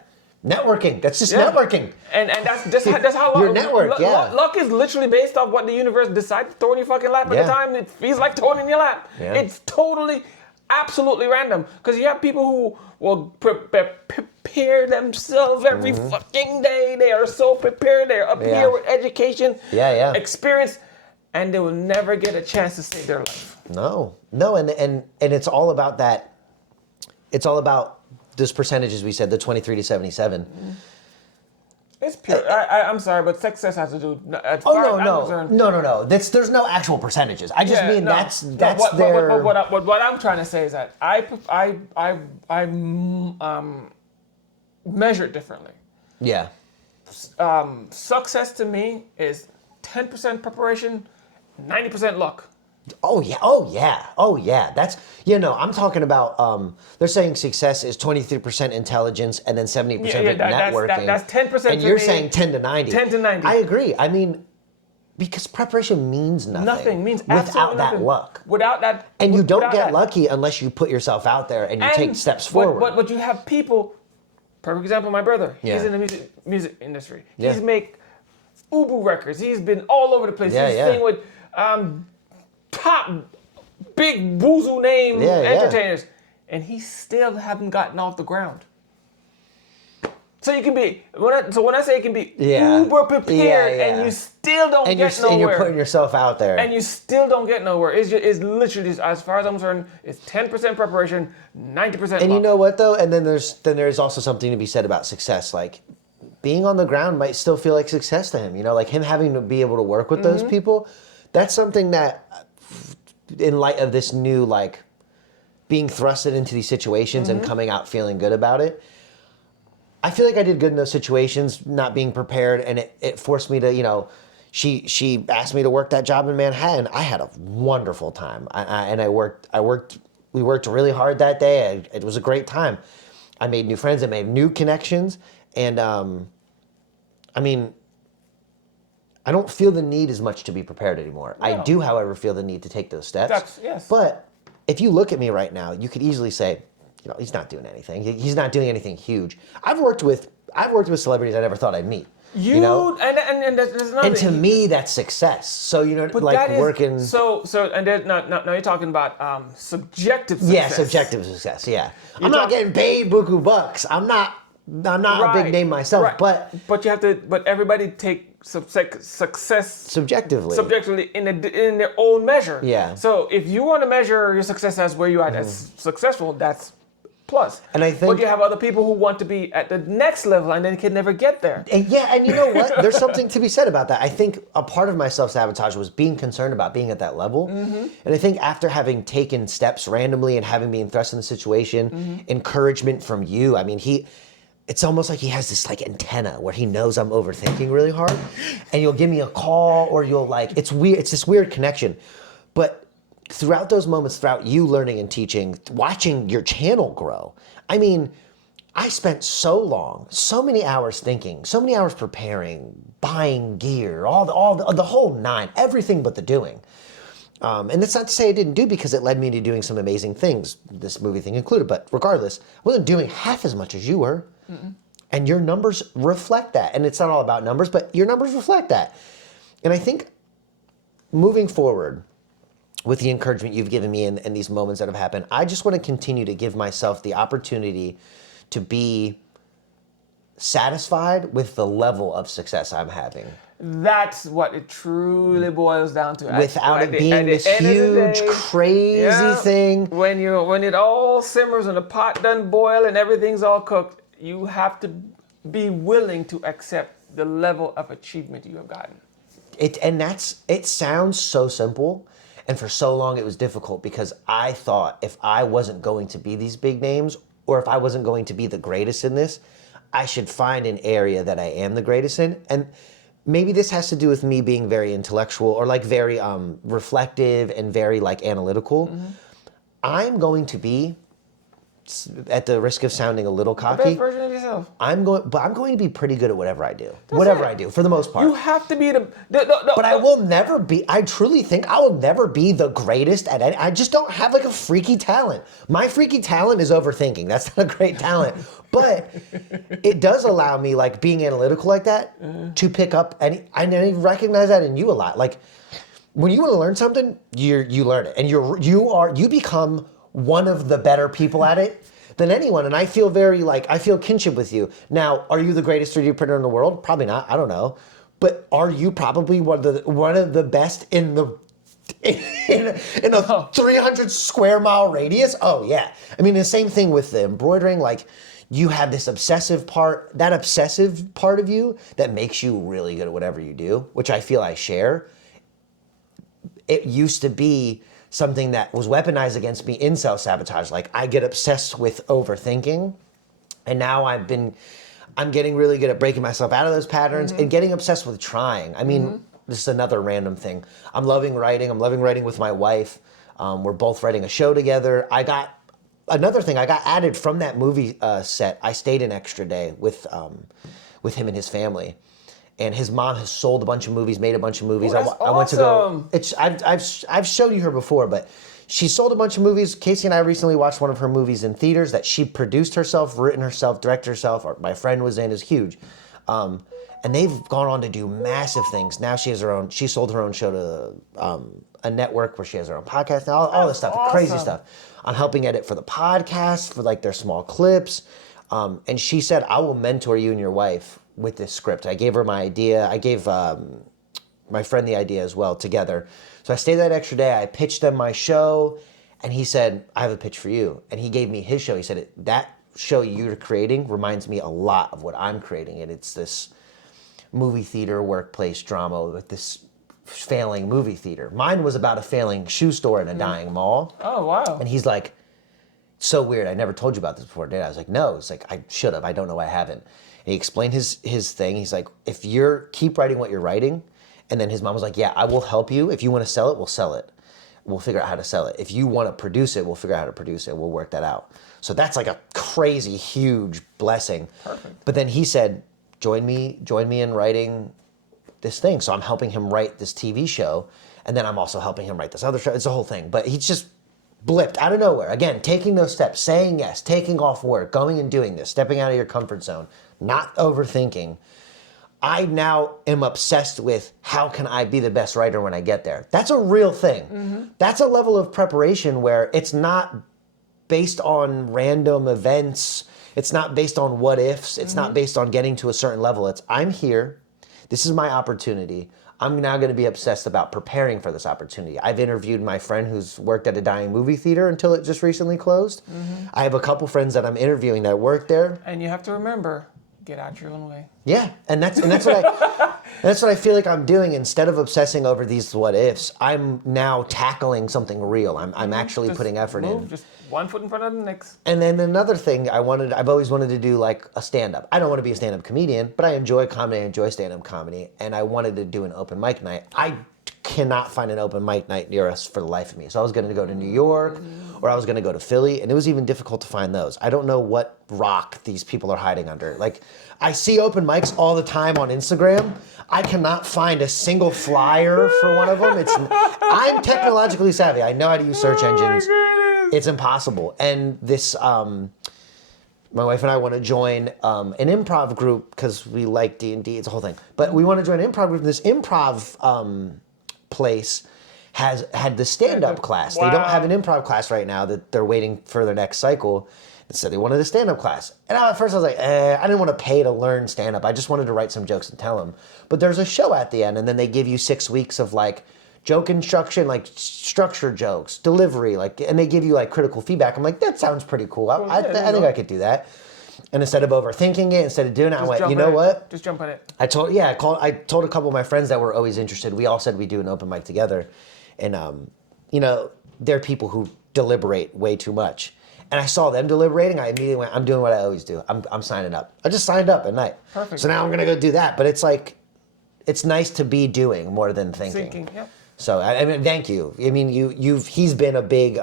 Networking. That's just networking. And that's how your network. Luck is literally based off what the universe decides to throw in your fucking lap at the time it feels like throwing in your lap. Yeah. It's totally, absolutely random. Because you have people who will prepare themselves every fucking day. They are so prepared. They're up here with education, experience, and they will never get a chance to save their life. No, and it's all about that. It's all about those percentages we said, the 23 to 77. It's pure. I'm sorry, but success has to do. No. There's no actual percentages. I just mean that's their. What I'm trying to say is that I measure it differently. Yeah. Success to me is 10% preparation, 90% luck. Oh yeah. That's I'm talking about. They're saying success is 23% intelligence and then 70% networking. That's 10%. And you're saying 10 to 90. 10 to 90. I agree. I mean, because preparation means nothing. Nothing means without that luck. Without that. And you don't get lucky unless you put yourself out there and you take steps forward. But you have people. Perfect example, my brother. He's in the music industry. He's make Ubu records. He's been all over the place. He's singing with top big boozle name entertainers, and he still haven't gotten off the ground. So you can be when I say you can be uber prepared and you still don't get nowhere. And you're putting yourself out there. And you still don't get nowhere. It's literally just, as far as I'm concerned, it's 10% preparation, 90% luck. And you know what though? And then there's also something to be said about success. Like being on the ground might still feel like success to him. Like him having to be able to work with those people. That's something that, in light of this new, being thrusted into these situations and coming out feeling good about it, I feel like I did good in those situations, not being prepared, and it forced me to, she asked me to work that job in Manhattan. I had a wonderful time, we worked really hard that day. It was a great time. I made new friends, I made new connections, and I don't feel the need as much to be prepared anymore. No. I do, however, feel the need to take those steps. Yes. But if you look at me right now, you could easily say, he's not doing anything. He's not doing anything huge. I've worked with celebrities I never thought I'd meet. And there's nothing. And to me, that's success. So working. So and then now you're talking about subjective success. Yeah, subjective success. Yeah, I'm not getting paid buku bucks. I'm not a big name myself, but you have to. But everybody take success subjectively in their own measure. Yeah. So if you want to measure your success as where you are as successful, that's plus. And I think, but you have other people who want to be at the next level and then can never get there. And you know what? There's something to be said about that. I think a part of my self-sabotage was being concerned about being at that level. And I think after having taken steps randomly and having been thrust in the situation, encouragement from you. I mean, it's almost like he has this antenna where he knows I'm overthinking really hard, and you'll give me a call or you'll it's weird. It's this weird connection. But throughout those moments, throughout you learning and teaching, watching your channel grow, I mean, I spent so many hours thinking, so many hours preparing, buying gear, all the whole nine, everything but the doing. And that's not to say I didn't do, because it led me to doing some amazing things, this movie thing included. But regardless, I wasn't doing half as much as you were. And your numbers reflect that. And it's not all about numbers, but your numbers reflect that. And I think moving forward, with the encouragement you've given me in these moments that have happened, I just want to continue to give myself the opportunity to be satisfied with the level of success I'm having. That's what it truly boils down to. Without At it the- being at the this end of the huge, day, crazy thing. When it all simmers and the pot done boil and everything's all cooked, you have to be willing to accept the level of achievement you have gotten. It sounds so simple, and for so long it was difficult because I thought if I wasn't going to be these big names or if I wasn't going to be the greatest in this, I should find an area that I am the greatest in. And maybe this has to do with me being very intellectual or like very reflective and very like analytical. I'm going to be, at the risk of sounding a little The cocky, best version of yourself. I'm going to be pretty good at whatever I do. Whatever it. I do, for the most part. You have to be the But I will never be, I truly think I will never be the greatest at any, I just don't have like a freaky talent. My freaky talent is overthinking. That's not a great talent. But it does allow me, like being analytical like that, to pick up I recognize that in you a lot. Like when you want to learn something, you learn it. And you become one of the better people at it than anyone. And I feel I feel kinship with you. Now, are you the greatest 3D printer in the world? Probably not. I don't know. But are you probably one of the best in the in a 300 square mile radius? Oh yeah. I mean, the same thing with the embroidering. Like you have this obsessive part of you that makes you really good at whatever you do, which I feel I share. It used to be something that was weaponized against me in self-sabotage. Like I get obsessed with overthinking, and now I'm getting really good at breaking myself out of those patterns and getting obsessed with trying. I mean, this is another random thing. I'm loving writing with my wife. We're both writing a show together. Another thing, I got added from that movie set. I stayed an extra day with him and his family. And his mom has sold a bunch of movies, made a bunch of movies. Oh, that's I went to go. awesome. I've shown you her before, but she sold a bunch of movies. Casey and I recently watched one of her movies in theaters that she produced herself, written herself, directed herself. Or my friend was in. Is huge, and they've gone on to do massive things. Now she has her own. She sold her own show to a network where she has her own podcast. Now all this stuff, crazy awesome. stuff. I'm helping edit for the podcast for like their small clips, and she said, "I will mentor you and your wife with this script." I gave her my idea. I gave my friend the idea as well together. So I stayed that extra day. I pitched them my show, and he said, "I have a pitch for you." And he gave me his show. He said, "That show you're creating reminds me a lot of what I'm creating, and it's this movie theater workplace drama with this failing movie theater. Mine was about a failing shoe store in a dying mall." Oh wow. And he's like, "So weird. I never told you about this before, did I?" I was like, "No." It's like, "I should have. I don't know why I haven't." And he explained his thing. He's like, "If you're keep writing what you're writing," and then his mom was like, "Yeah, I will help you. If you want to sell it, we'll sell it. We'll figure out how to sell it. If you want to produce it, we'll figure out how to produce it. We'll work that out." So that's like a crazy, huge blessing. Perfect. But then he said, join me in writing this thing. So I'm helping him write this TV show, and then I'm also helping him write this other show. It's a whole thing. But he's just blipped out of nowhere. Again, taking those steps, saying yes, taking off work, going and doing this, stepping out of your comfort zone, not overthinking. I now am obsessed with how can I be the best writer when I get there. That's a real thing. That's a level of preparation where it's not based on random events. It's not based on what ifs. It's not based on getting to a certain level. It's I'm here. This is my opportunity. I'm now going to be obsessed about preparing for this opportunity. I've interviewed my friend who's worked at a dying movie theater until it just recently closed. I have a couple friends that I'm interviewing that work there. And you have to remember, get out your own way. Yeah, and that's what I feel like I'm doing. Instead of obsessing over these what ifs, I'm now tackling something real. I'm actually Just putting effort move, in. Just one foot in front of the next. And then another thing I've always wanted to do like a stand-up. I don't want to be a stand-up comedian, but I enjoy comedy, I enjoy stand-up comedy, and I wanted to do an open mic night. I cannot find an open mic night near us for the life of me. So I was going to go to New York, or I was going to go to Philly, and it was even difficult to find those. I don't know what rock these people are hiding under. Like, I see open mics all the time on Instagram. I cannot find a single flyer for one of them. I'm technologically savvy. I know how to use search engines. It's impossible. And this, my wife and I want to join an improv group because we like D&D. It's a whole thing. But we want to join an improv group. This improv place had the stand-up class. Wow. They don't have an improv class right now that they're waiting for their next cycle. And so they wanted a stand-up class. And at first I was like, I didn't want to pay to learn stand-up. I just wanted to write some jokes and tell them. But there's a show at the end, and then they give you 6 weeks of like joke instruction, like structured jokes, delivery, like, and they give you like critical feedback. I'm like, that sounds pretty cool. I think I could do that. And instead of overthinking it, instead of doing it, I went, you know what? Just jump on it. I told a couple of my friends that were always interested. We all said we'd do an open mic together. And, you know, there are people who deliberate way too much. And I saw them deliberating. I immediately went, I'm doing what I always do. I'm signing up. I just signed up at night. Perfect. So now I'm going to go do that. But it's like, it's nice to be doing more than thinking. Thinking, yep. So, I mean, thank you. I mean, he's been a big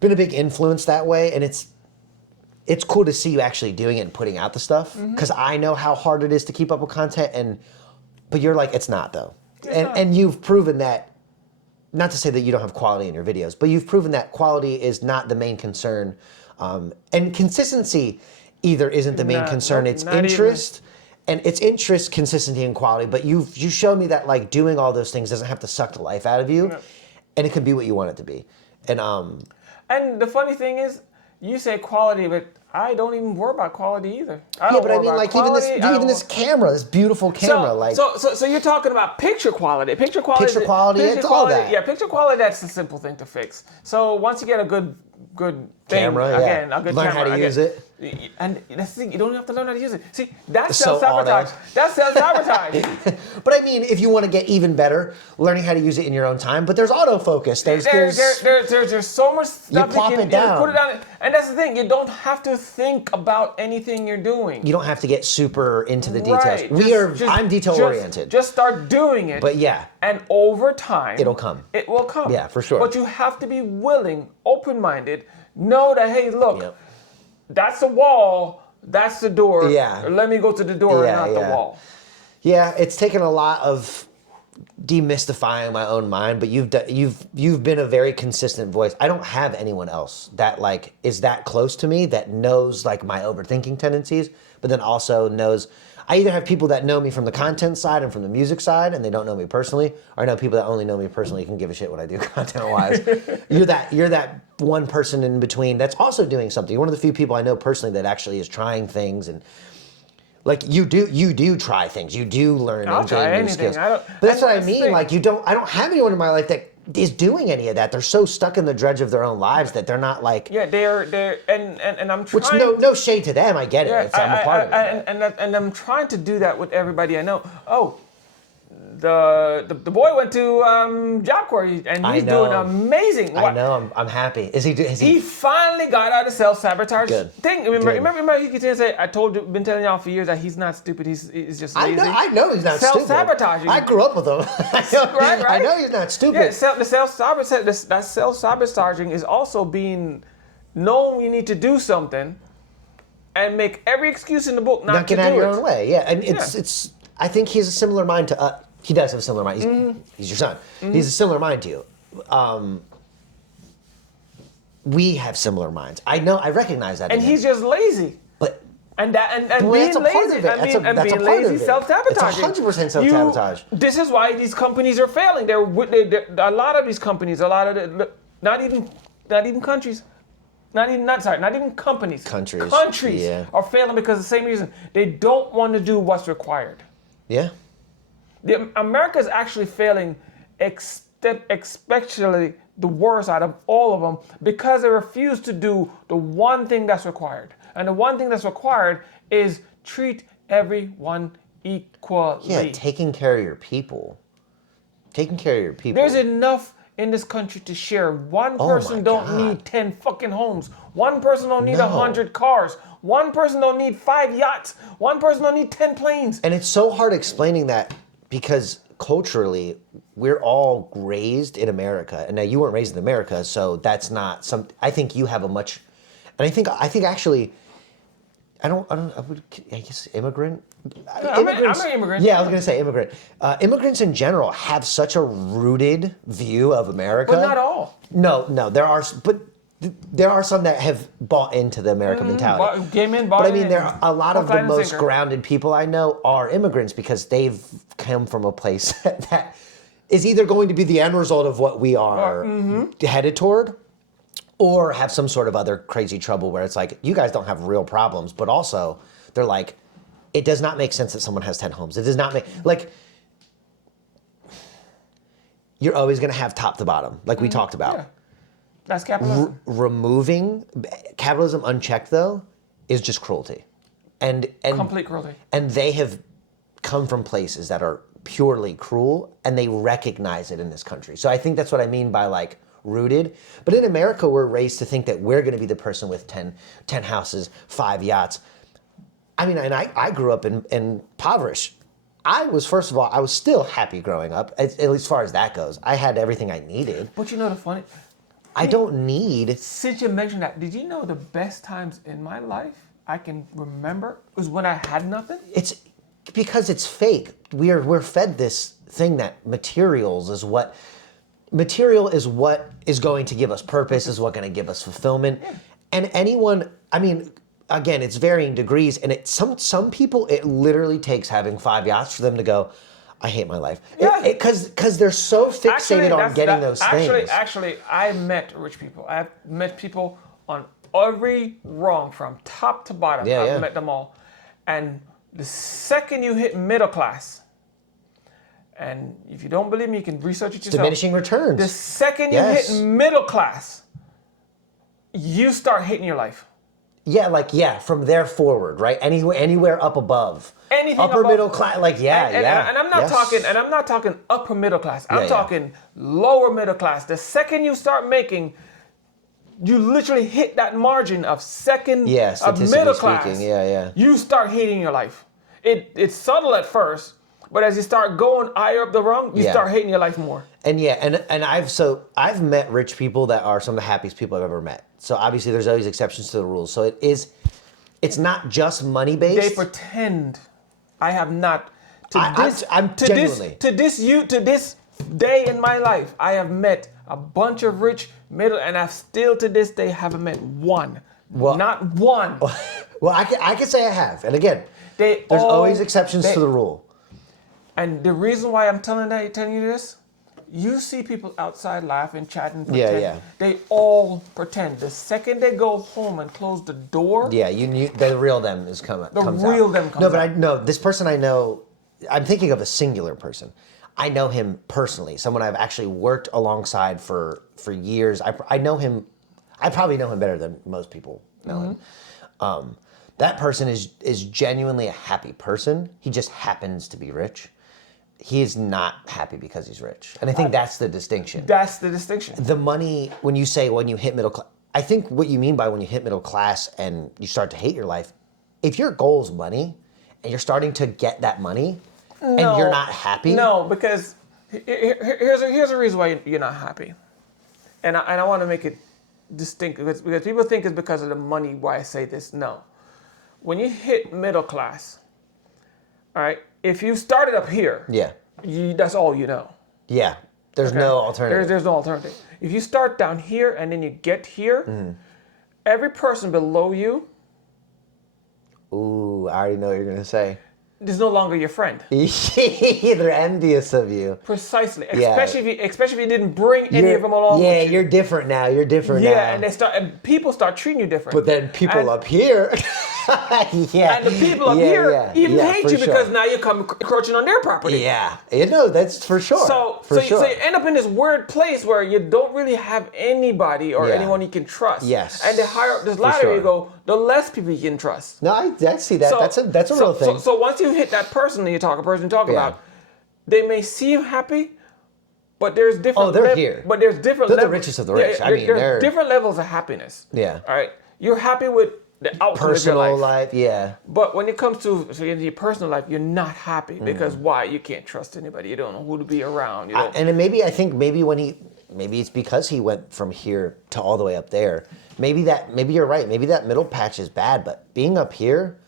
influence that way. And it's cool to see you actually doing it and putting out the stuff. Because I know how hard it is to keep up with content. But you're like, it's not though. And you've proven that, not to say that you don't have quality in your videos, but you've proven that quality is not the main concern. And consistency either isn't the main concern, it's interest. And it's interest, consistency, and quality. But you showed me that like doing all those things doesn't have to suck the life out of you. And it can be what you want it to be. And the funny thing is, you say quality, but I don't even worry about quality either. Even this camera, this beautiful camera, So you're talking about picture quality. Picture quality, it's all that. Yeah, picture quality. That's the simple thing to fix. So once you get a good camera, thing, a good learn camera, how to use it. And that's the thing, you don't have to learn how to use it. See, that's So self-sabotage. That's self-sabotage. But I mean, if you want to get even better, learning how to use it in your own time. But there's autofocus. There's so much stuff plop it down. Put it down. And that's the thing, you don't have to think about anything you're doing. You don't have to get super into the details. I'm detail oriented. Just start doing it. But yeah. And over time, it'll come. It will come. Yeah, for sure. But you have to be willing, open-minded, know that, hey, look, that's the wall, that's the door. Yeah. Let me go to the door and not the wall. Yeah, it's taken a lot of demystifying my own mind, but you've been a very consistent voice. I don't have anyone else that like is that close to me that knows like my overthinking tendencies, but then also knows. I either have people that know me from the content side and from the music side, and they don't know me personally, or I know people that only know me personally can give a shit what I do content-wise. You're that one person in between that's also doing something. You're one of the few people I know personally that actually is trying things, and like you do try things. You do learn and gain new skills. But that's what I mean. Like I don't have anyone in my life that is doing any of that. They're so stuck in the dredge of their own lives that they're not like. Yeah, they're and I'm trying. Which no shade to them. I get it. I'm a part of it. And I'm trying to do that with everybody I know. Oh, the boy went to Job Corps and he's doing amazing. I know. I'm happy. He finally got out of self-sabotage thing. Remember he continued to say, been telling y'all for years that he's not stupid. He's just lazy. I know he's not stupid. Self-sabotaging. I grew up with him. Right? I know he's not stupid. Yeah, the self-sabotaging is also being knowing you need to do something and make every excuse in the book not to do it. Get out of your own way. Yeah, and it's. I think he has a similar mind to. He does have a similar mind. He's your son. He's a similar mind to you. We have similar minds. I know. I recognize that. And he's just lazy. But being lazy, being lazy, self-sabotaging. It's 100% self-sabotage. This is why these companies are failing. A lot of these companies, not even countries. Not even companies. Countries are failing because of the same reason. They don't want to do what's required. Yeah. America is actually failing, especially the worst out of all of them, because they refuse to do the one thing that's required. And the one thing that's required is treat everyone equally. Yeah, taking care of your people. There's enough in this country to share. One person don't need 10 fucking homes. One person don't need 100 cars. One person don't need 5 yachts. One person don't need 10 planes. And it's so hard explaining that because culturally, we're all raised in America. And now you weren't raised in America, so that's not some. I think you have a much. And I think actually, I guess immigrant. I'm an immigrant. Yeah, I was gonna say immigrant. Immigrants in general have such a rooted view of America. But not all. No, there are some that have bought into the American mentality. But I mean, there are a lot of the most grounded people I know are immigrants because they've come from a place that is either going to be the end result of what we are headed toward, or have some sort of other crazy trouble where it's like, you guys don't have real problems, but also they're like, it does not make sense that someone has 10 homes. It does not make, like, you're always going to have top to bottom, like we talked about. Yeah. That's capitalism. Removing capitalism unchecked, though, is just cruelty. And Complete cruelty. And they have come from places that are purely cruel, and they recognize it in this country. So I think that's what I mean by, like, rooted. But in America, we're raised to think that we're going to be the person with 10 houses, 5 yachts. I mean, and I grew up in impoverished. First of all, I was still happy growing up, at least as far as that goes. I had everything I needed. But you know the funny... I don't need... Since you mentioned that, did you know the best times in my life I can remember was when I had nothing? It's because it's fake. We're fed this thing that material is what is going to give us purpose, is what going to give us fulfillment. Yeah. And anyone, I mean, again, it's varying degrees, and some people, it literally takes having 5 yachts for them to go, I hate my life. Yeah. Because they're so fixated on getting those things. Actually, I met rich people. I've met people on every rung from top to bottom. I've met them all. And the second you hit middle class, and if you don't believe me, you can research it yourself. Diminishing returns. The second you hit middle class, you start hating your life. Yeah, from there forward, right? Anywhere up above. Anything upper above, middle class, like and I'm not talking upper middle class. I'm talking lower middle class. The second you start making, you literally hit that margin of of middle class. You start hating your life. It's subtle at first, but as you start going higher up the rung, you start hating your life more. And I've met rich people that are some of the happiest people I've ever met. So obviously there's always exceptions to the rules. So it's not just money based. They pretend. I have not. To this day in my life, I have met a bunch of rich middle, and I've still to this day haven't met one. Not one. Well, I can say I have. And again, there's always exceptions to the rule. And the reason why I'm telling you this, you see people outside laughing, chatting, pretend. They all pretend. The second they go home and close the door, the real them is comes out. This person I know, I'm thinking of a singular person. I know him personally, someone I've actually worked alongside for years. I know him. I probably know him better than most people know him. That person is genuinely a happy person. He just happens to be rich. He is not happy because he's rich. And I think that's the distinction. That's the distinction. The money, when you hit middle class, I think what you mean by when you hit middle class and you start to hate your life, if your goal is money and you're starting to get that money and you're not happy. No, because here's a reason why you're not happy. And I want to make it distinct because people think it's because of the money why I say this. No. When you hit middle class, all right, if you started up here, that's all you know. Yeah, there's no alternative. There's no alternative. If you start down here and then you get here, every person below you, ooh, I already know what you're gonna say. Is no longer your friend. They're envious of you. Precisely, especially if you didn't bring any of them along. Yeah, with you. You're different now. Yeah, and people start treating you different. But then people up here. And the people up here even hate you because now you come encroaching on their property. Yeah, that's for sure. So you end up in this weird place where you don't really have anybody or anyone you can trust. Yes. And the higher up this ladder you go, the less people you can trust. No, I see that. That's a real thing. So once you hit that person that you talk about, they may seem happy, but there's different. Oh, they're here. But there's different. They're the richest of the rich. There's different levels of happiness. Yeah. All right. You're happy with the outcome of your life. But when it comes to your personal life, you're not happy because why? You can't trust anybody. You don't know who to be around. Maybe it's because he went from here to all the way up there. Maybe you're right. Maybe that middle patch is bad, but being up here,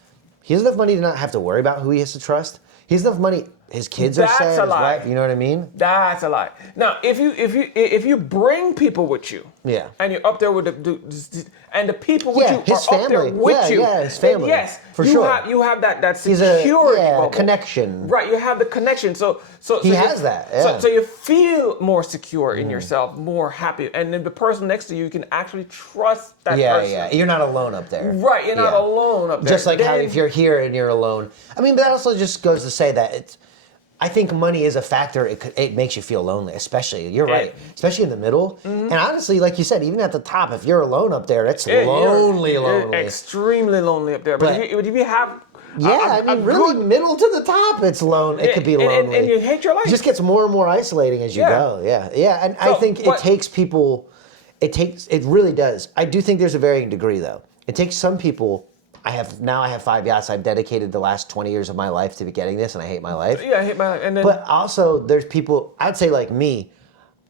he has enough money to not have to worry about who he has to trust. He has enough money. His kids are set. His wife. You know what I mean? That's a lie. Now, if you bring people with you, Yeah. And you're up there with and the people with you his are up there family. with you. Yeah, his family. Yes, for you sure. you have that He's security bubble. connection. Right, you have the connection. So he has that. Yeah. So you feel more secure in yourself, more happy, and then the person next to you can actually trust that person. Yeah. You're not alone up there. Right, you're not alone up there. Just like how if you're here and you're alone. I mean, but that also just goes to say that I think money is a factor. It makes you feel lonely, especially. You're right, especially in the middle. And honestly, like you said, even at the top, if you're alone up there, it's lonely. You're extremely lonely up there. But if you have really middle to the top, it's lonely. It could be lonely, and you hate your life. It just gets more and more isolating as you go. Yeah. And I think it takes people. It really does. I do think there's a varying degree, though. It takes some people. I have 5 yachts. I've dedicated the last 20 years of my life to getting this, and I hate my life. Yeah, I hate my life. And then, but also, there's people. I'd say like me.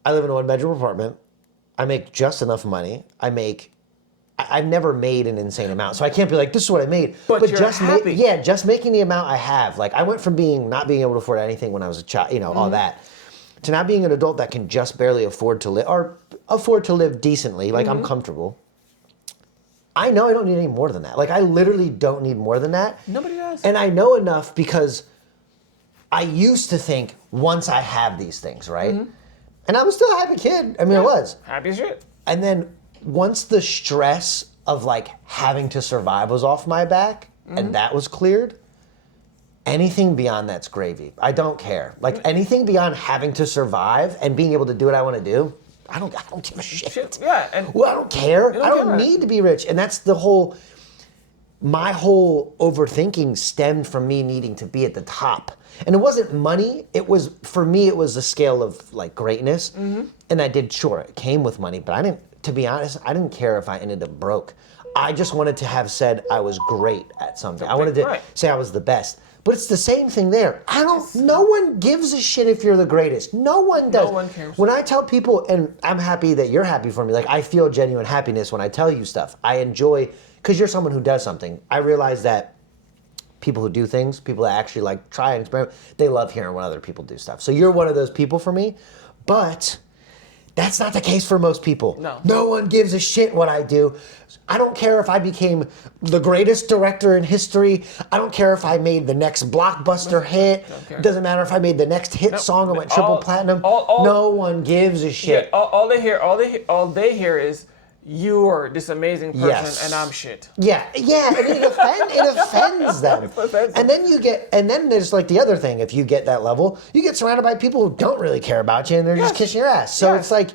I live in a 1-bedroom apartment. I make just enough money. I've never made an insane amount, so I can't be like, this is what I made. But you're just happy. Just making the amount I have. Like I went from not being able to afford anything when I was a child, all that, to now being an adult that can just barely afford to live decently. Like I'm comfortable. I know I don't need any more than that. Like I literally don't need more than that. Nobody does. And I know enough because I used to think once I have these things, right? And I was still a happy kid. I mean, I was. Happy as shit. And then once the stress of like having to survive was off my back and that was cleared, anything beyond that's gravy. I don't care. Like anything beyond having to survive and being able to do what I want to do, I don't give a shit. Yeah. I don't care. I don't need to be rich. And that's my whole overthinking stemmed from me needing to be at the top. And it wasn't money. For me, it was the scale of like greatness. And it came with money, but to be honest, I didn't care if I ended up broke. I just wanted to have said I was great at something. I wanted to say I was the best. But it's the same thing there. No one gives a shit if you're the greatest. No one does. No one cares. When I tell people, and I'm happy that you're happy for me, like I feel genuine happiness when I tell you stuff. I enjoy, because you're someone who does something. I realize that people who do things, people that actually like try and experiment, they love hearing when other people do stuff. So you're one of those people for me, but that's not the case for most people. No one gives a shit what I do. I don't care if I became the greatest director in history. I don't care if I made the next blockbuster hit. It doesn't matter if I made the next hit song and went triple platinum. No one gives a shit. Yeah, all they hear is you are this amazing person and I'm shit. Yeah, and it offends them. And then there's like the other thing. If you get that level, you get surrounded by people who don't really care about you and they're just kissing your ass. So it's like,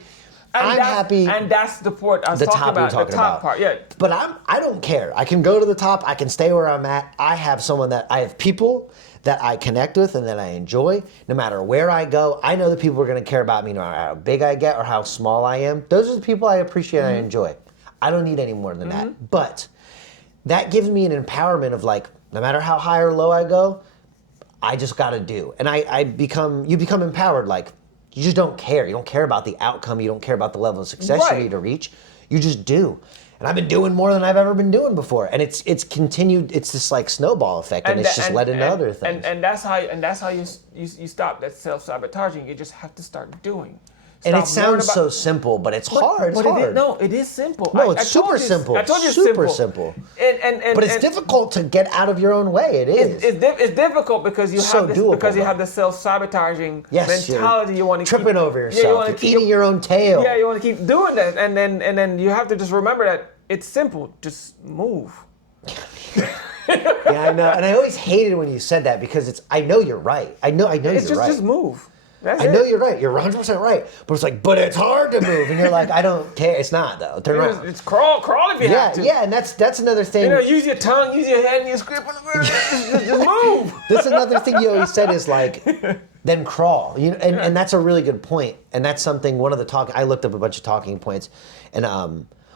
I'm happy. And that's the part I was talking about. The top part, yeah. But I don't care. I can go to the top. I can stay where I'm at. I have people that I connect with and that I enjoy. No matter where I go, I know the people are going to care about me no matter how big I get or how small I am. Those are the people I appreciate and I enjoy. I don't need any more than that. But that gives me an empowerment of like, no matter how high or low I go, I just got to do. And you become empowered. Like, you just don't care. You don't care about the outcome. You don't care about the level of success you need to reach. You just do. And I've been doing more than I've ever been doing before. And it's continued. It's this like snowball effect, and it's just led into other things. And that's how you stop that self-sabotaging. You just have to start doing. And it sounds so simple, but it's hard. It's hard. It is simple. No, it's super simple. I told you super simple. But it's difficult to get out of your own way. It is. It's difficult because you have the self-sabotaging mentality. You want to tripping over yourself. You're eating your own tail. Yeah, you want to keep doing that, and then you have to just remember that it's simple. Just move. Yeah, I know. And I always hated when you said that because I know you're right. I know you're right. Just move. I know you're right. You're 100% right. But it's like, but it's hard to move. And you're like, I don't care. It's not, though. Turn around. It's crawl if you have to. Yeah, and that's another thing. Use your tongue, use your head, and your script. Just move. That's another thing you always said is like, then crawl. And that's a really good point. And that's something, I looked up a bunch of talking points. And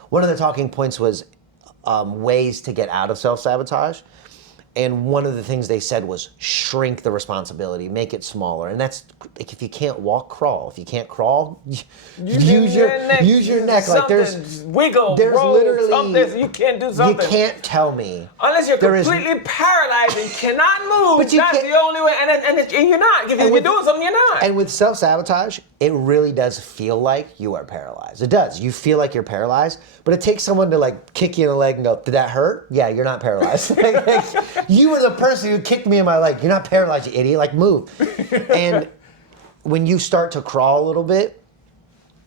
one of the talking points was ways to get out of self-sabotage. And one of the things they said was shrink the responsibility, make it smaller. And that's like, if you can't walk, crawl. If you can't crawl, use your neck. Like there's wiggle, there's roll, literally something. You can't do something. You can't tell me unless you're completely paralyzed and cannot move. But you that's can't, the only way. And you're not. If you're doing something, you're not. And with self-sabotage, it really does feel like you are paralyzed. It does. You feel like you're paralyzed, but it takes someone to like kick you in the leg and go, "Did that hurt?" Yeah, you're not paralyzed. Like, you were the person who kicked me in my leg. You're not paralyzed, you idiot. Like, move. And when you start to crawl a little bit,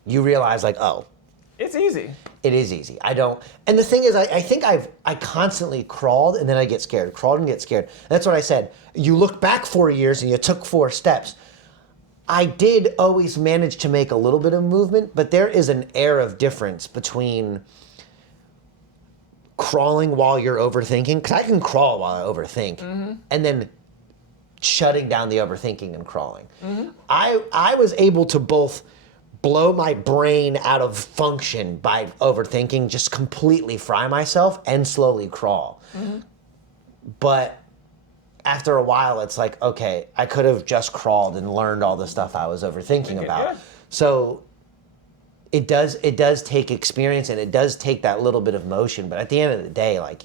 you realize like, oh, it's easy. It is easy. I don't. And the thing is, I think I constantly crawled and then I get scared. Crawled and get scared. That's what I said. You look back 4 years and you took 4 steps. I did always manage to make a little bit of movement, but there is an air of difference between crawling while you're overthinking, because I can crawl while I overthink, and then shutting down the overthinking and crawling. I was able to both blow my brain out of function by overthinking, just completely fry myself, and slowly crawl. But after a while, it's like, okay, I could have just crawled and learned all the stuff I was overthinking about. So it does take experience, and it does take that little bit of motion. But at the end of the day, like,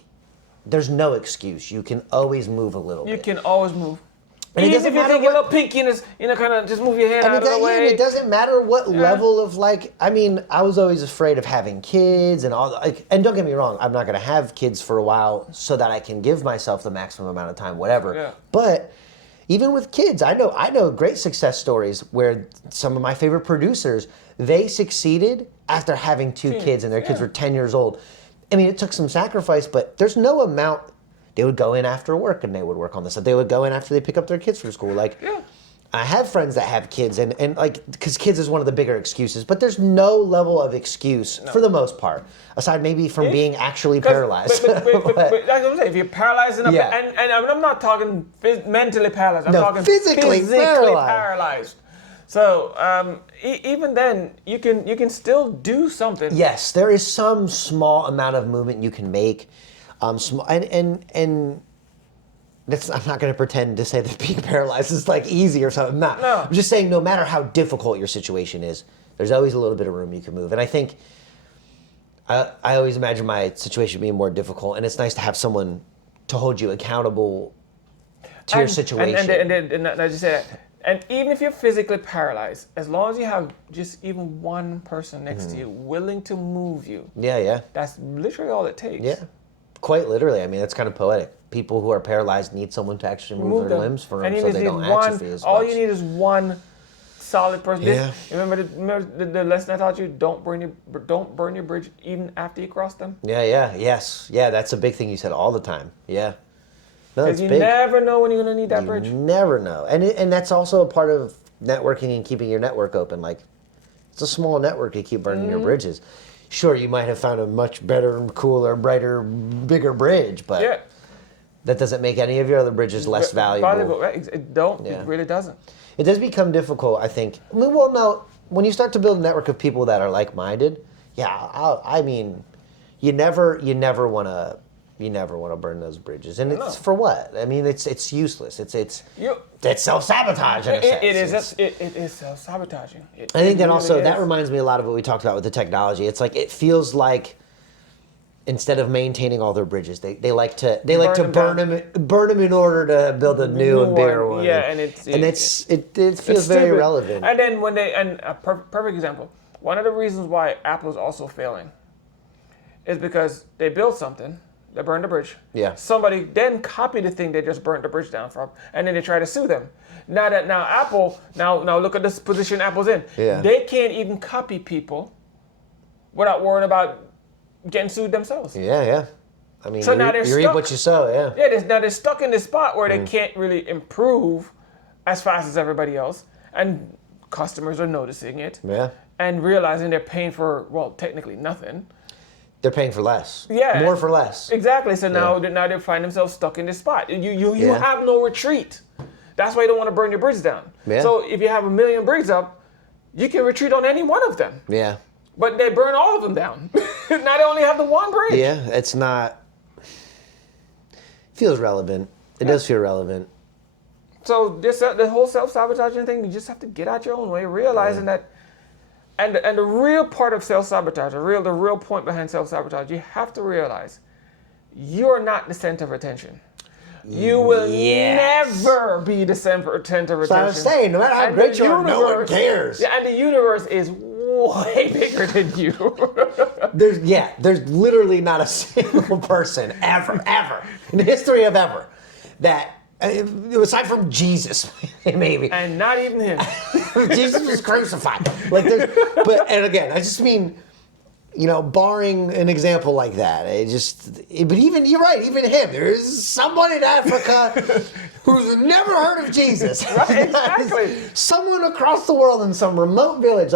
there's no excuse. You can always move a little bit. You can always move. And even if you take a little pinky and kind of just move your head out of the way. And it doesn't matter what level of, like, I mean, I was always afraid of having kids and all. Like, and don't get me wrong, I'm not going to have kids for a while so that I can give myself the maximum amount of time, whatever. Yeah. But even with kids, I know great success stories where some of my favorite producers, they succeeded after having 2 kids, and their kids were 10 years old. I mean, it took some sacrifice, but there's no amount. They would go in after work and they would work on this. They would go in after they pick up their kids from school. Like, I have friends that have kids, and like, because kids is one of the bigger excuses, but there's no level of excuse for the most part, aside maybe from being actually paralyzed. But like I'm saying, if you're paralyzed enough, and I'm not talking mentally paralyzed, I'm talking physically paralyzed. So even then, you can still do something. Yes, there is some small amount of movement you can make. And that's, I'm not going to pretend to say that being paralyzed is like easy or something. No. I'm just saying, no matter how difficult your situation is, there's always a little bit of room you can move. And I think I always imagine my situation being more difficult, and it's nice to have someone to hold you accountable to your situation. And I just say that. And even if you're physically paralyzed, as long as you have just even one person next to you willing to move you, that's literally all it takes. Yeah. Quite literally. I mean, that's kind of poetic. People who are paralyzed need someone to actually move their limbs for them so they don't atrophy as much. All you need is one solid person. Yeah. Remember the lesson I taught you? Don't burn your bridge even after you cross them. Yes. Yeah, that's a big thing you said all the time. Yeah. No, because you never know when you're going to need that bridge. You never know. And that's also a part of networking and keeping your network open. Like, it's a small network to keep burning your bridges. Sure, you might have found a much better, cooler, brighter, bigger bridge, but that doesn't make any of your other bridges less valuable. Right? It really doesn't. It does become difficult, I think. I mean, well, no, when you start to build a network of people that are like-minded, I mean, you never want to burn those bridges, and it's for what? I mean, it's useless. It's self-sabotage in a sense. It is self-sabotaging. I think that also that reminds me a lot of what we talked about with the technology. It's like, it feels like instead of maintaining all their bridges, they like to burn them in order to build a new and bigger one. Yeah, and it feels very irrelevant. And then a perfect example. One of the reasons why Apple is also failing is because they built something. They burned the bridge. Yeah. Somebody then copied the thing they just burnt the bridge down from, and then they try to sue them. Now Apple, now look at this position Apple's in. Yeah. They can't even copy people without worrying about getting sued themselves. Yeah. I mean, so now they're you stuck. reap what you sow. Yeah. Yeah. Now they're stuck in this spot where they can't really improve as fast as everybody else, and customers are noticing it. Yeah. And realizing they're paying for, well, technically nothing. They're paying for less. Yeah. More for less. Exactly. So now they find themselves stuck in this spot. You have no retreat. That's why you don't want to burn your bridges down. Yeah. So if you have 1 million bridges up, you can retreat on any one of them. Yeah. But they burn all of them down. Now they only have the one bridge. Yeah, it's not. Feels relevant. It does feel relevant. So this the whole self-sabotaging thing, you just have to get out your own way, realizing that, and the real part of self-sabotage, the real point behind self-sabotage, you have to realize you're not the center of attention. You will never be the center of attention. So I was saying, no matter how great you are, no one cares. Yeah, and the universe is way bigger than you. There's literally not a single person ever in the history of ever that, aside from Jesus, maybe. And not even him. Jesus was crucified. And again, I just mean, barring an example like that, but even, you're right, even him, there's someone in Africa who's never heard of Jesus. Right, exactly. Someone across the world in some remote village,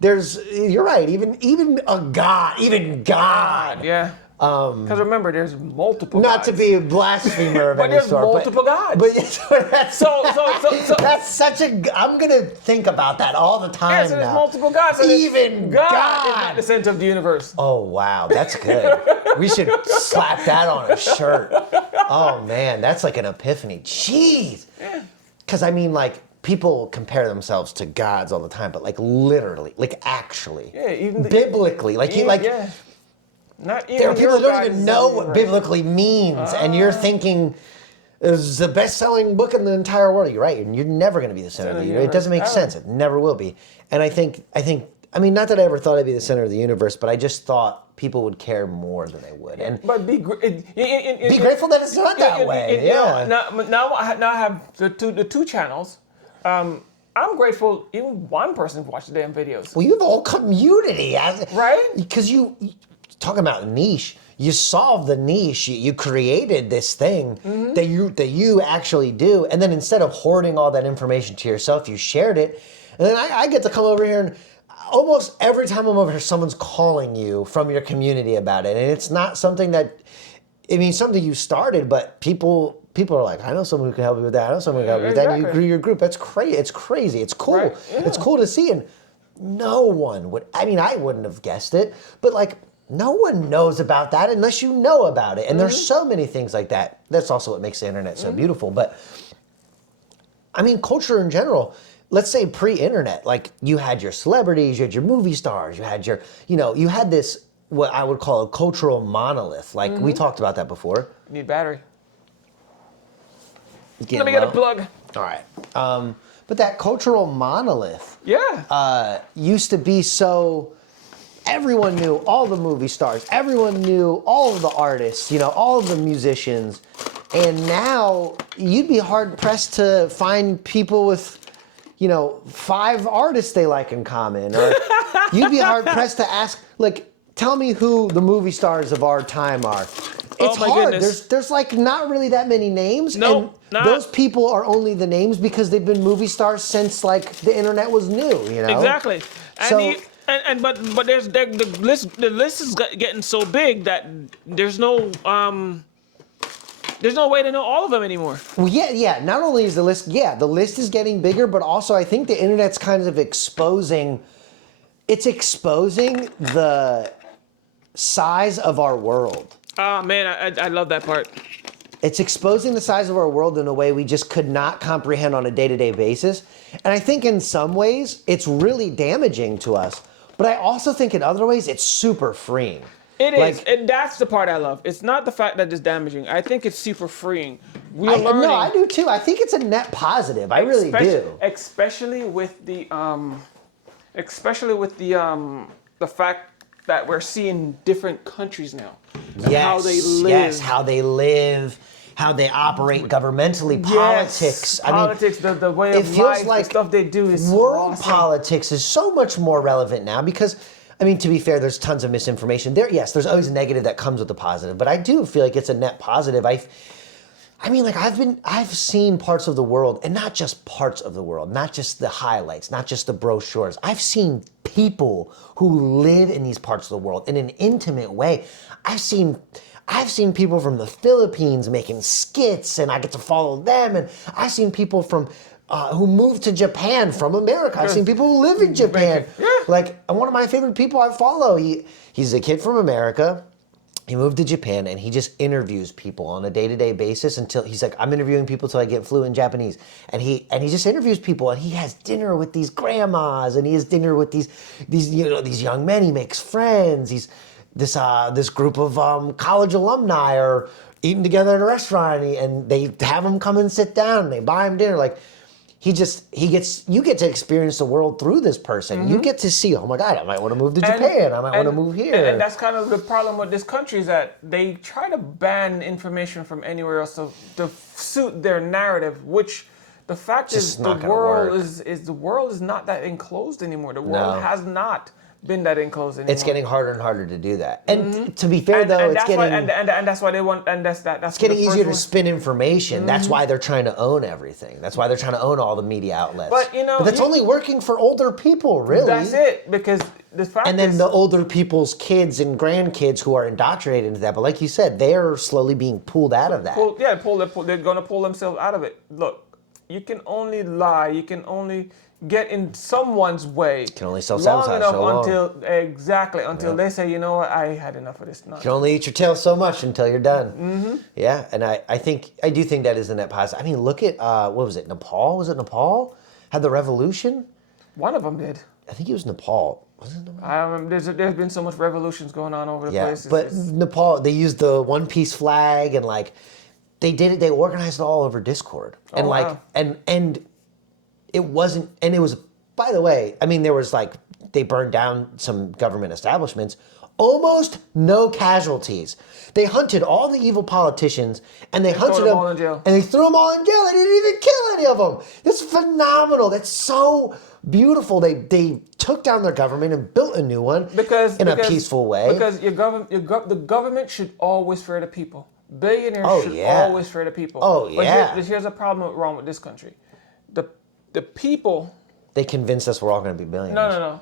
you're right, even God. Yeah. Because remember, there's multiple Not gods. to be a blasphemer of But any there's sort. multiple gods. But that's, So that's such a. I'm gonna think about that all the time. yeah, so there's now. multiple gods. So Even God God is not the center of the universe. Oh wow, that's good. We should slap that on a shirt. Oh man, that's like an epiphany. Jeez. Because people compare themselves to gods all the time, but literally, actually, even biblically, Not even there are people your that don't God even is know the what universe. biblically means, and you're thinking it's the best-selling book in the entire world. You're right. You're never going to be the center of the universe. It doesn't make sense. It never will be. And I think. Not that I ever thought I'd be the center of the universe, but I just thought people would care more than they would. And But be grateful that it's not that way. Yeah. Now I have the two channels. I'm grateful even one person watched the damn videos. Well, you have a whole community, Right? Because you talking about niche. You solved the niche. You created this thing that you actually do, and then instead of hoarding all that information to yourself, you shared it. And then I get to come over here, and almost every time I'm over here, someone's calling you from your community about it, and it's not something that. Something you started, but people are like, I know someone who can help you with that. I know someone who can help you with that. And you grew your group. That's crazy. It's crazy. It's cool. Right, yeah. It's cool to see. And no one would. I wouldn't have guessed it. But no one knows about that unless you know about it. And there's so many things like that. That's also what makes the internet so beautiful. But culture in general. Let's say pre-internet, you had your celebrities, you had your movie stars, you had you had this. What I would call a cultural monolith. We talked about that before. Need battery. Let me get a plug. All right. But that cultural monolith used to be so everyone knew all the movie stars. Everyone knew all of the artists, all of the musicians. And now you'd be hard pressed to find people with 5 artists they like in common. Or you'd be hard pressed to ask, tell me who the movie stars of our time are. It's hard. Goodness. There's not really that many names. No, and those people are only the names because they've been movie stars since the internet was new, Exactly. So, but there's the list is getting so big that there's no way to know all of them anymore. Well, yeah. Not only is the list is getting bigger, but also I think the internet's kind of exposing the size of our world. Oh man, I love that part. It's exposing the size of our world in a way we just could not comprehend on a day-to-day basis. And I think in some ways it's really damaging to us. But I also think in other ways it's super freeing. It is, and that's the part I love. It's not the fact that it's damaging. I think it's super freeing. We're learning. No, I do too. I think it's a net positive. I really do. Especially with the fact that we're seeing different countries now. Yes, how they live. Yes, how they live, how they operate governmentally, politics. Politics, the way it of feels life, like the stuff they do is world awesome. politics is so much more relevant now because, to be fair, there's tons of misinformation. There's always negative that comes with the positive, but I do feel like it's a net positive. I've seen parts of the world, and not just parts of the world, not just the highlights, not just the brochures. I've seen people who live in these parts of the world in an intimate way. I've seen people from the Philippines making skits, and I get to follow them. And I've seen people from who moved to Japan from America. I've seen people who live in Japan. Yeah. One of my favorite people I follow, he's a kid from America. He moved to Japan and he just interviews people on a day-to-day basis until he's like, I'm interviewing people till I get fluent in Japanese. And he just interviews people and he has dinner with these grandmas and he has dinner with these these young men. He makes friends. He's this group of college alumni are eating together in a restaurant and they have him come and sit down and they buy him dinner. Like you get to experience the world through this person. You get to see, oh my God, I might want to move to Japan. I might want to move here. And that's kind of the problem with this country is that they try to ban information from anywhere else to suit their narrative, which the fact is the world is not that enclosed anymore. The world has not been that enclosed anymore. It's getting harder and harder to do that. And to be fair, though, it's getting... and that's why they want... And that's it's getting easier to spin information. That's why they're trying to own everything. That's why they're trying to own all the media outlets. But, that's only working for older people, really. That's it, because the fact And then the older people's kids and grandkids who are indoctrinated into that. But like you said, they're slowly being pulled out of that. They're going to pull themselves out of it. Look, you can only lie. You can only... get in someone's way. You can only self-sabotage until they say, you know what, I had enough of this nonsense. You can only eat your tail so much until you're done. Yeah, and I do think that is a net positive. I mean, look at what was it? Nepal? Was it Nepal? Had the revolution? One of them did. I think it was Nepal. Was it Nepal? I remember there's been so much revolutions going on over the place. But Nepal, they used the one-piece flag and like they did it. They organized it all over Discord and and it wasn't, and it was, by the way, I mean, there was like, they burned down some government establishments, almost no casualties. They hunted all the evil politicians and they hunted them all in jail. And they threw them all in jail. They didn't even kill any of them. It's phenomenal. That's so beautiful. They took down their government and built a new one in a peaceful way. Because the government should always fear the people. Billionaires should always fear the people. Oh, yeah. But here's a problem wrong with this country. The people... They convinced us we're all going to be billionaires. No.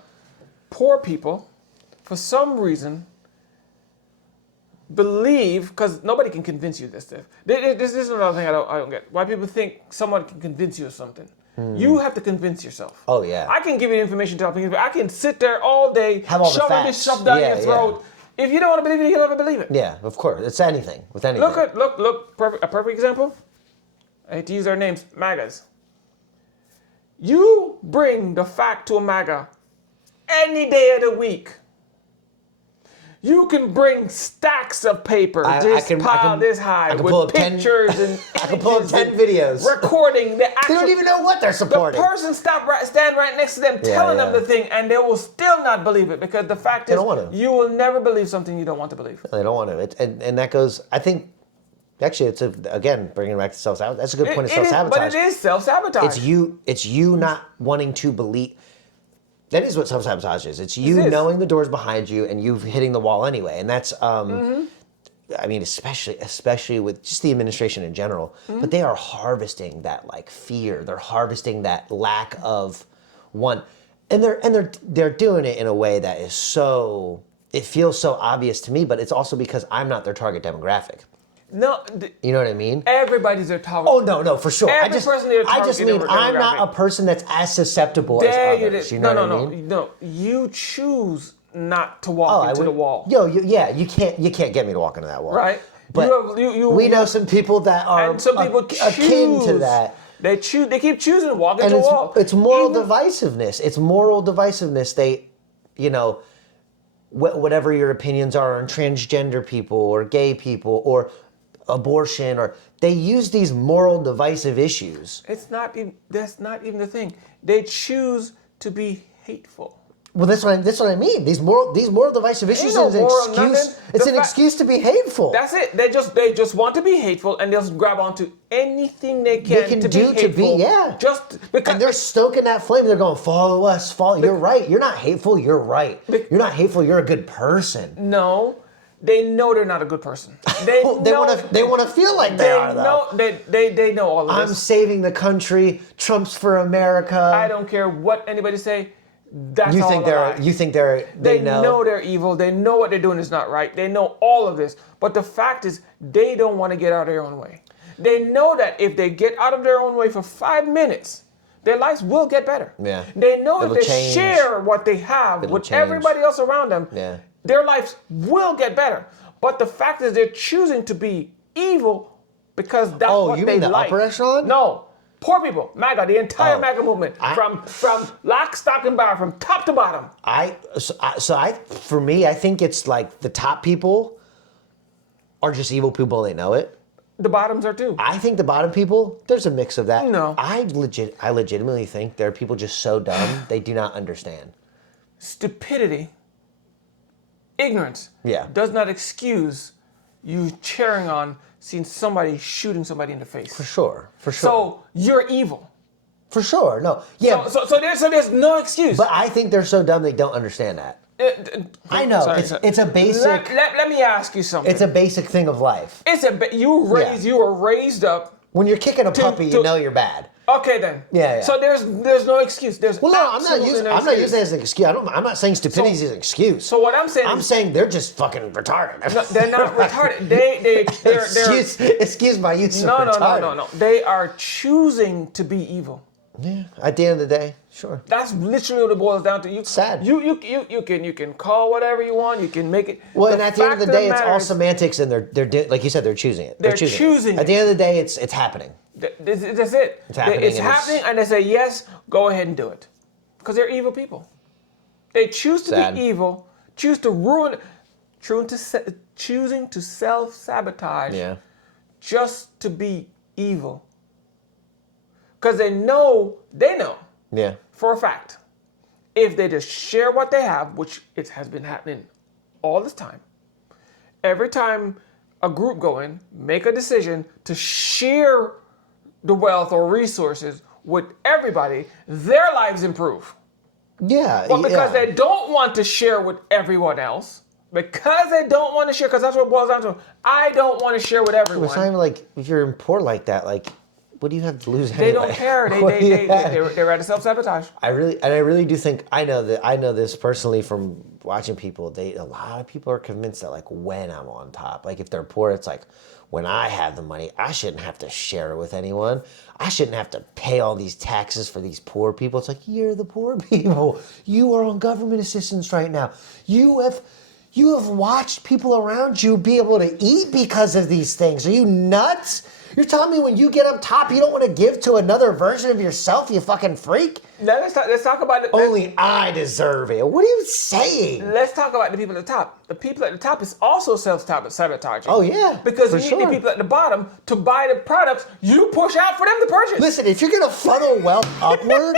Poor people, for some reason, believe... Because nobody can convince you this stuff. This is another thing I don't get. Why people think someone can convince you of something. You have to convince yourself. Oh, yeah. I can give you information to help you. I can sit there all day, shoving this stuff down your throat. If you don't want to believe it, you'll never believe it. Yeah, of course. It's anything. With anything. Look. A perfect example. I hate to use their names. MAGAs. You bring the fact to a MAGA any day of the week. You can bring stacks of paper, this high, with pictures and I can pull up 10 videos. Recording the actual... They don't even know what they're supporting. The person stand right next to them, telling them the thing, and they will still not believe it, because the fact is, you will never believe something you don't want to believe. They don't want to. And that goes, I think... Actually, again, bringing it back to self-sabotage. That's a good point of self-sabotage. But it is self-sabotage. It's you not wanting to believe. That is what self-sabotage is. It's you knowing the door's behind you and you hitting the wall anyway. And that's, I mean, especially with just the administration in general. But they are harvesting that like fear. They're harvesting that lack of one, and they're doing it in a way that is so. It feels so obvious to me, but it's also because I'm not their target demographic. No, you know what I mean? Everybody's their target. Oh no, for sure. I just mean I'm not a person that's as susceptible as others. You know what I mean? No. You choose not to walk into the wall. You can't get me to walk into that wall. Right. But we know some people that are and some people akin to that. They keep choosing to walk into the wall. It's moral divisiveness. It's moral divisiveness. They, whatever your opinions are on transgender people or gay people or abortion, or they use these moral divisive issues. That's not even the thing. They choose to be hateful. Well, that's what I mean. These moral divisive issues is an excuse. It's an excuse to be hateful. That's it. They just want to be hateful, and they'll grab onto anything they can to do be hateful. Just because, and they're stoking that flame. They're going, follow us, follow. You're right. You're not hateful. You're right. You're not hateful. You're a good person. No. They know they're not a good person. They want to feel like they are, though. They know all of this. I'm saving the country. Trump's for America. I don't care what anybody say. That's you all think a lie. You think they know they're evil. They know what they're doing is not right. They know all of this. But the fact is, they don't want to get out of their own way. They know that if they get out of their own way for 5 minutes, their lives will get better. Yeah. They know if they share what they have with everybody else around them, their lives will get better. But the fact is they're choosing to be evil because that's Oh, what you they mean the like. upper echelon? No. Poor people, MAGA, the entire Oh, MAGA movement, from lock, stock, and barrel, from top to bottom. For me, I think it's like the top people are just evil people. They know it. The bottoms are too. I think the bottom people, there's a mix of that. No. I legitimately think there are people just so dumb they do not understand. Stupidity, ignorance, Yeah. does not excuse you cheering on seeing somebody shooting somebody in the face. For sure. So you're evil. For sure. No. Yeah. So there's no excuse. But I think they're so dumb they don't understand that. I know. Sorry, It's a basic. Let me ask you something. It's a basic thing of life. You were raised up. When you're kicking a puppy, you know you're bad. Okay then. Yeah. So there's no excuse. There's Well, no, I'm not absolutely no using it excuse. as an excuse. I'm not saying stupidity is an excuse. So what I'm saying I'm is, saying they're just fucking retarded. no, they're not retarded. They're excuse my use of no, retarded. no. They are choosing to be evil. Yeah. At the end of the day, sure. That's literally what it boils down to. You sad. You can call whatever you want. You can make it. Well, and at the end of the day, it's all matters, semantics, and they're like you said, they're choosing it. They're choosing At the end of the day, it's happening. That's it. It's happening. It's happening, and they say yes. Go ahead and do it, because they're evil people. They choose to Sad. be evil. Choose to ruin. Choosing to self-sabotage. Yeah. Just to be evil. Because they know Yeah. for a fact, if they just share what they have, which it has been happening all this time, every time a group go in, make a decision to share the wealth or resources with everybody, their lives improve. Yeah. But because they don't want to share with everyone else, because they don't want to share, because that's what it boils down to. I don't want to share with everyone. It's not even like if you're poor like that, like what do you have to lose anyway? They don't care. They're ready to self-sabotage. I really do think I know this personally from watching people. A lot of people are convinced that like when I'm on top, like if they're poor, it's like when I have the money, I shouldn't have to share it with anyone. I shouldn't have to pay all these taxes for these poor people. It's like you're the poor people. You are on government assistance right now. You have watched people around you be able to eat because of these things. Are you nuts? You're telling me when you get up top, you don't want to give to another version of yourself, you fucking freak? Now let's talk about it. Only I deserve it. What are you saying? Let's talk about the people at the top. The people at the top is also self-sabotaging. Oh, yeah, Because for you need sure. the people at the bottom to buy the products you push out for them to purchase. Listen, if you're going to funnel wealth upward,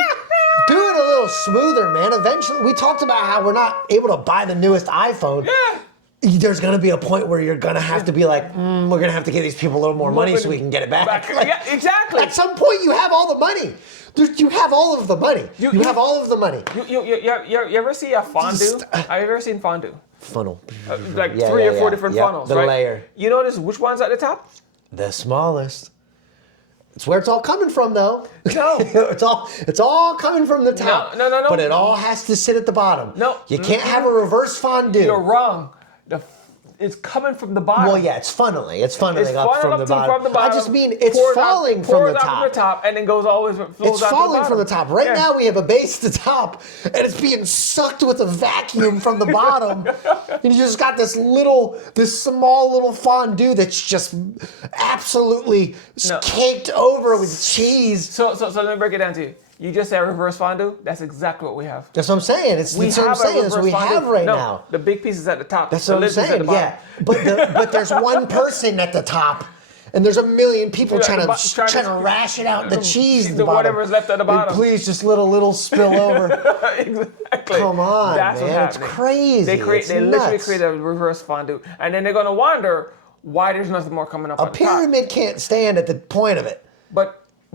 do it a little smoother, man. Eventually, we talked about how we're not able to buy the newest iPhone. Yeah. There's going to be a point where you're going to have to be like, we're going to have to give these people a little more money so we can get it back. Like, Yeah, exactly. At some point, you have all the money. You have all of the money. You have all of the money. You ever see a fondue? Have you ever seen fondue? Funnel. Like Yeah, three yeah, or four yeah. different Yep, funnels, the right? layer. You notice which one's at the top? The smallest. It's where it's all coming from, though. No. it's all coming from the top. No. But it all has to sit at the bottom. No. You can't have a reverse fondue. You're wrong. It's coming from the bottom. Well, yeah, it's funneling. It's funneling up funneling from up the to- bottom. from the bottom. I just mean it's pours falling out, from pours the out top. from the top, and then goes always flows It's out falling to the from the bottom. top. Right Yeah. now we have a base at the top, and it's being sucked with a vacuum from the bottom. And you just got this small little fondue that's just absolutely No. caked over with cheese. So let me break it down to you. You just said reverse fondue. That's exactly what we have. That's what I'm saying. That's what I'm saying. That's what we have right no, now. The big piece is at the top. That's the what I'm lid piece saying. at the bottom. Yeah, but there's one person at the top, and there's a million people Yeah, trying to rash it out the cheese. At the bottom. Whatever's left at the And bottom. please, just little spill over. Exactly. Come on, That's man. what's It's happening. crazy. They literally nuts. create a reverse fondue, and then they're gonna wonder why there's nothing more coming up. A at the top. pyramid can't stand at the point of it.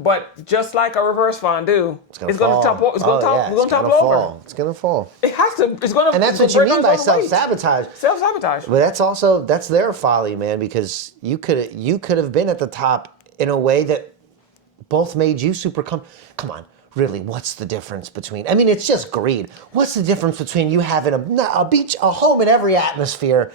But just like a reverse fondue, it's gonna fall. topple. It's gonna topple over. Fall. It's gonna fall. It has to. It's gonna. And that's what you mean by self-sabotage. Self-sabotage. But that's their folly, man. Because you could have been at the top in a way that both made you super come on. Really, what's the difference between? I mean, it's just greed. What's the difference between you having a home in every atmosphere,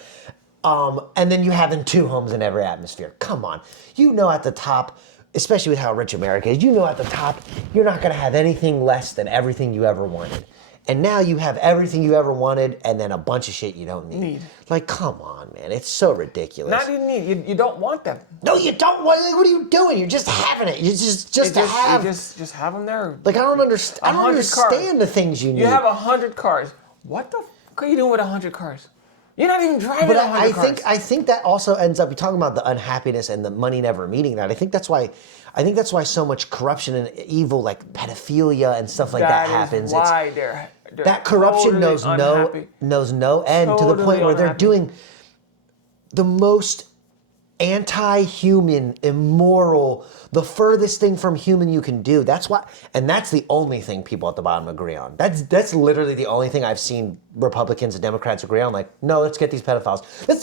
and then you having two homes in every atmosphere? Come on, at the top, especially with how rich America is, at the top, you're not going to have anything less than everything you ever wanted. And now you have everything you ever wanted and then a bunch of shit you don't need. Like, come on, man. It's so ridiculous. Not even need. You don't want them. No, you don't. What are you doing? You're just having it. You just have. You just have them there. Like, I don't understand the things you need. You have 100 cars. What the fuck are you doing with 100 cars? You're not even driving 100 cars. I think that also ends up. You're talking about the unhappiness and the money never meeting that. I think that's why so much corruption and evil, like pedophilia and stuff like that happens. Is why they're that corruption totally knows no end to the point where they're doing the most anti-human, immoral, the furthest thing from human you can do. That's why, and that's the only thing people at the bottom agree on. That's literally the only thing I've seen Republicans and Democrats agree on. Like, no, let's get these pedophiles. That's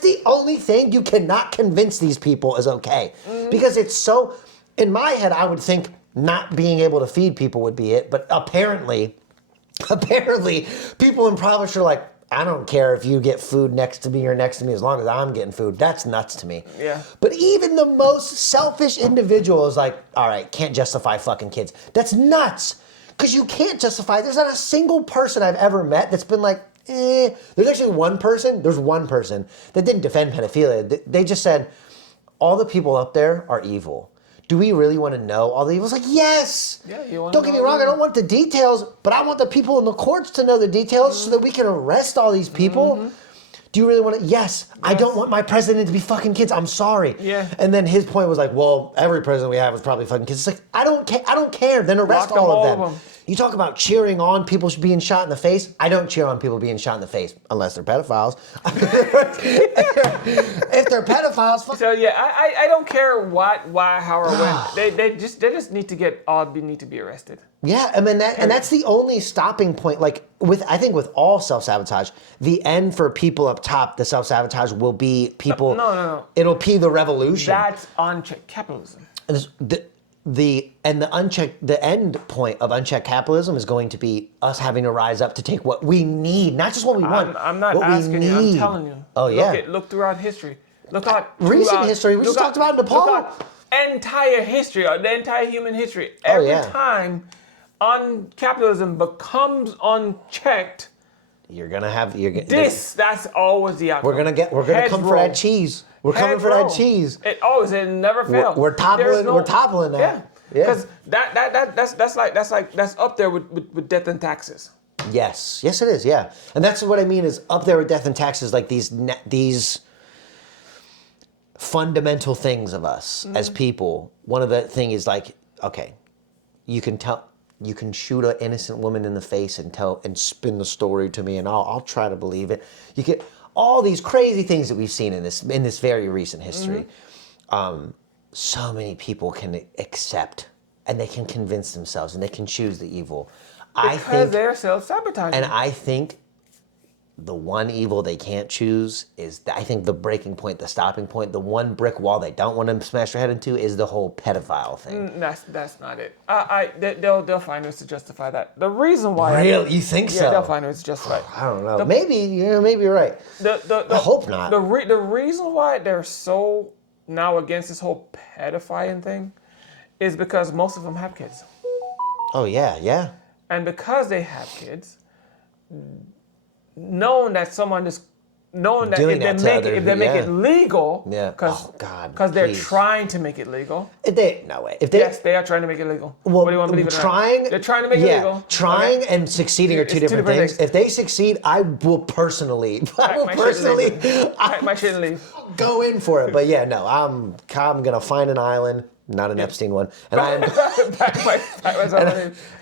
the only thing you cannot convince these people is okay. Because it's so, in my head, I would think not being able to feed people would be it, but apparently people in Providence are like, I don't care if you get food next to me or next to me as long as I'm getting food. That's nuts to me. Yeah. But even the most selfish individual is like, all right, can't justify fucking kids. That's nuts. Because you can't justify. There's not a single person I've ever met that's been like, eh. There's actually one person that didn't defend pedophilia. They just said, all the people up there are evil. Do we really want to know all the evil? It's like, yes. Yeah, don't get me wrong, I don't want the details, but I want the people in the courts to know the details so that we can arrest all these people. Do you really want to? Yes. I don't want my president to be fucking kids. I'm sorry. Yeah. And then his point was like, well, every president we have was probably fucking kids. It's like, I don't care. Then arrest all of them. You talk about cheering on people being shot in the face. I don't cheer on people being shot in the face unless they're pedophiles. If they're pedophiles, fuck. So yeah, I don't care what, why, how, or when. They just need to need to be arrested. Yeah, I mean and that's the only stopping point. Like I think with all self-sabotage, the end for people up top, the self-sabotage will be people. No. It'll be the revolution. That's unchecked capitalism. The end point of unchecked capitalism is going to be us having to rise up to take what we need, not just what we want. I'm not asking you. I'm telling you. Oh yeah. Look throughout history. Look at recent history. We just talked about Nepal. Look at entire history, the entire human history. Every time capitalism becomes unchecked, that's always the outcome. We're gonna come for that cheese. We're coming for that cheese. It never fails. We're toppling that. Yeah. Because that's up there with death and taxes. Yes, it is. Yeah, and that's what I mean is up there with death and taxes. Like these fundamental things of us as people. One of the thing is like, okay, you can shoot an innocent woman in the face and spin the story to me, and I'll try to believe it. You get all these crazy things that we've seen in this very recent history. So many people can accept, and they can convince themselves, and they can choose the evil. Because they're self-sabotaging. And I think the one evil they can't choose is, I think the breaking point, the stopping point, the one brick wall they don't want to smash their head into is the whole pedophile thing. That's not it. They'll find ways to justify that. The reason why. Really? You think so? Yeah, they'll find ways to justify it. I don't know. Maybe you're right. I hope not. The reason why they're so now against this whole pedophiling thing is because most of them have kids. Oh yeah. And because they have kids, knowing that if they make it legal, because they're trying to make it legal. Yes, they are trying to make it legal. Well, what do you want to believe it or not? They're trying to make it legal. Trying and succeeding are two different things. If they succeed, I will personally go in for it. But yeah, no, I'm gonna find an island, not an Epstein one, and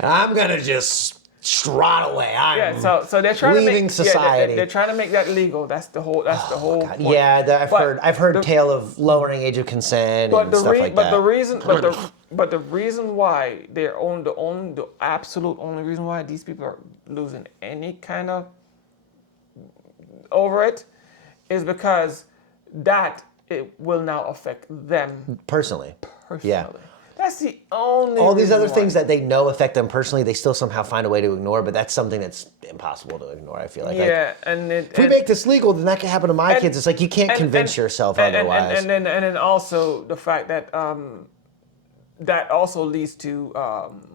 I'm gonna just strut away. So they're trying leaving to make society. They're trying to make that legal. That's the whole point. Yeah, I've heard tale of lowering age of consent and stuff like that. But the reason why the absolute only reason why these people are losing any kind of over it is because that it will now affect them personally. Yeah. That's the only. All these other things that they know affect them personally, they still somehow find a way to ignore. But that's something that's impossible to ignore. I feel like. Yeah, if we make this legal, then that can happen to my kids. It's like you can't convince yourself otherwise. And then also the fact that that also leads to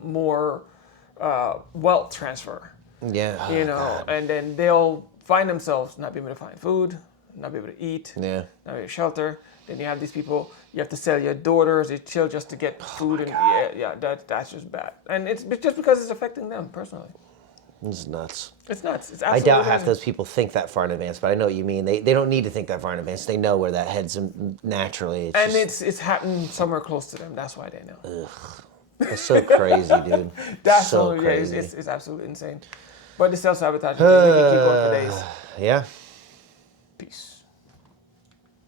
more wealth transfer. Yeah. You Oh, know, God. and then they'll find themselves not being able to find food, not be able to eat, Yeah. not be able to shelter. Then you have these people, you have to sell your daughters, your children just to get food, and that's just bad. And it's just because it's affecting them personally. It's nuts. It's nuts. It's I absolutely doubt half nuts. those people think that far in advance, but I know what you mean. They don't need to think that far in advance. They know where that heads naturally. And Just, it's happening somewhere close to them. That's why they know. it's so crazy, dude. That's so yeah, crazy. it's absolutely insane. But the self-sabotage thing, we can keep going for days. Yeah. Peace.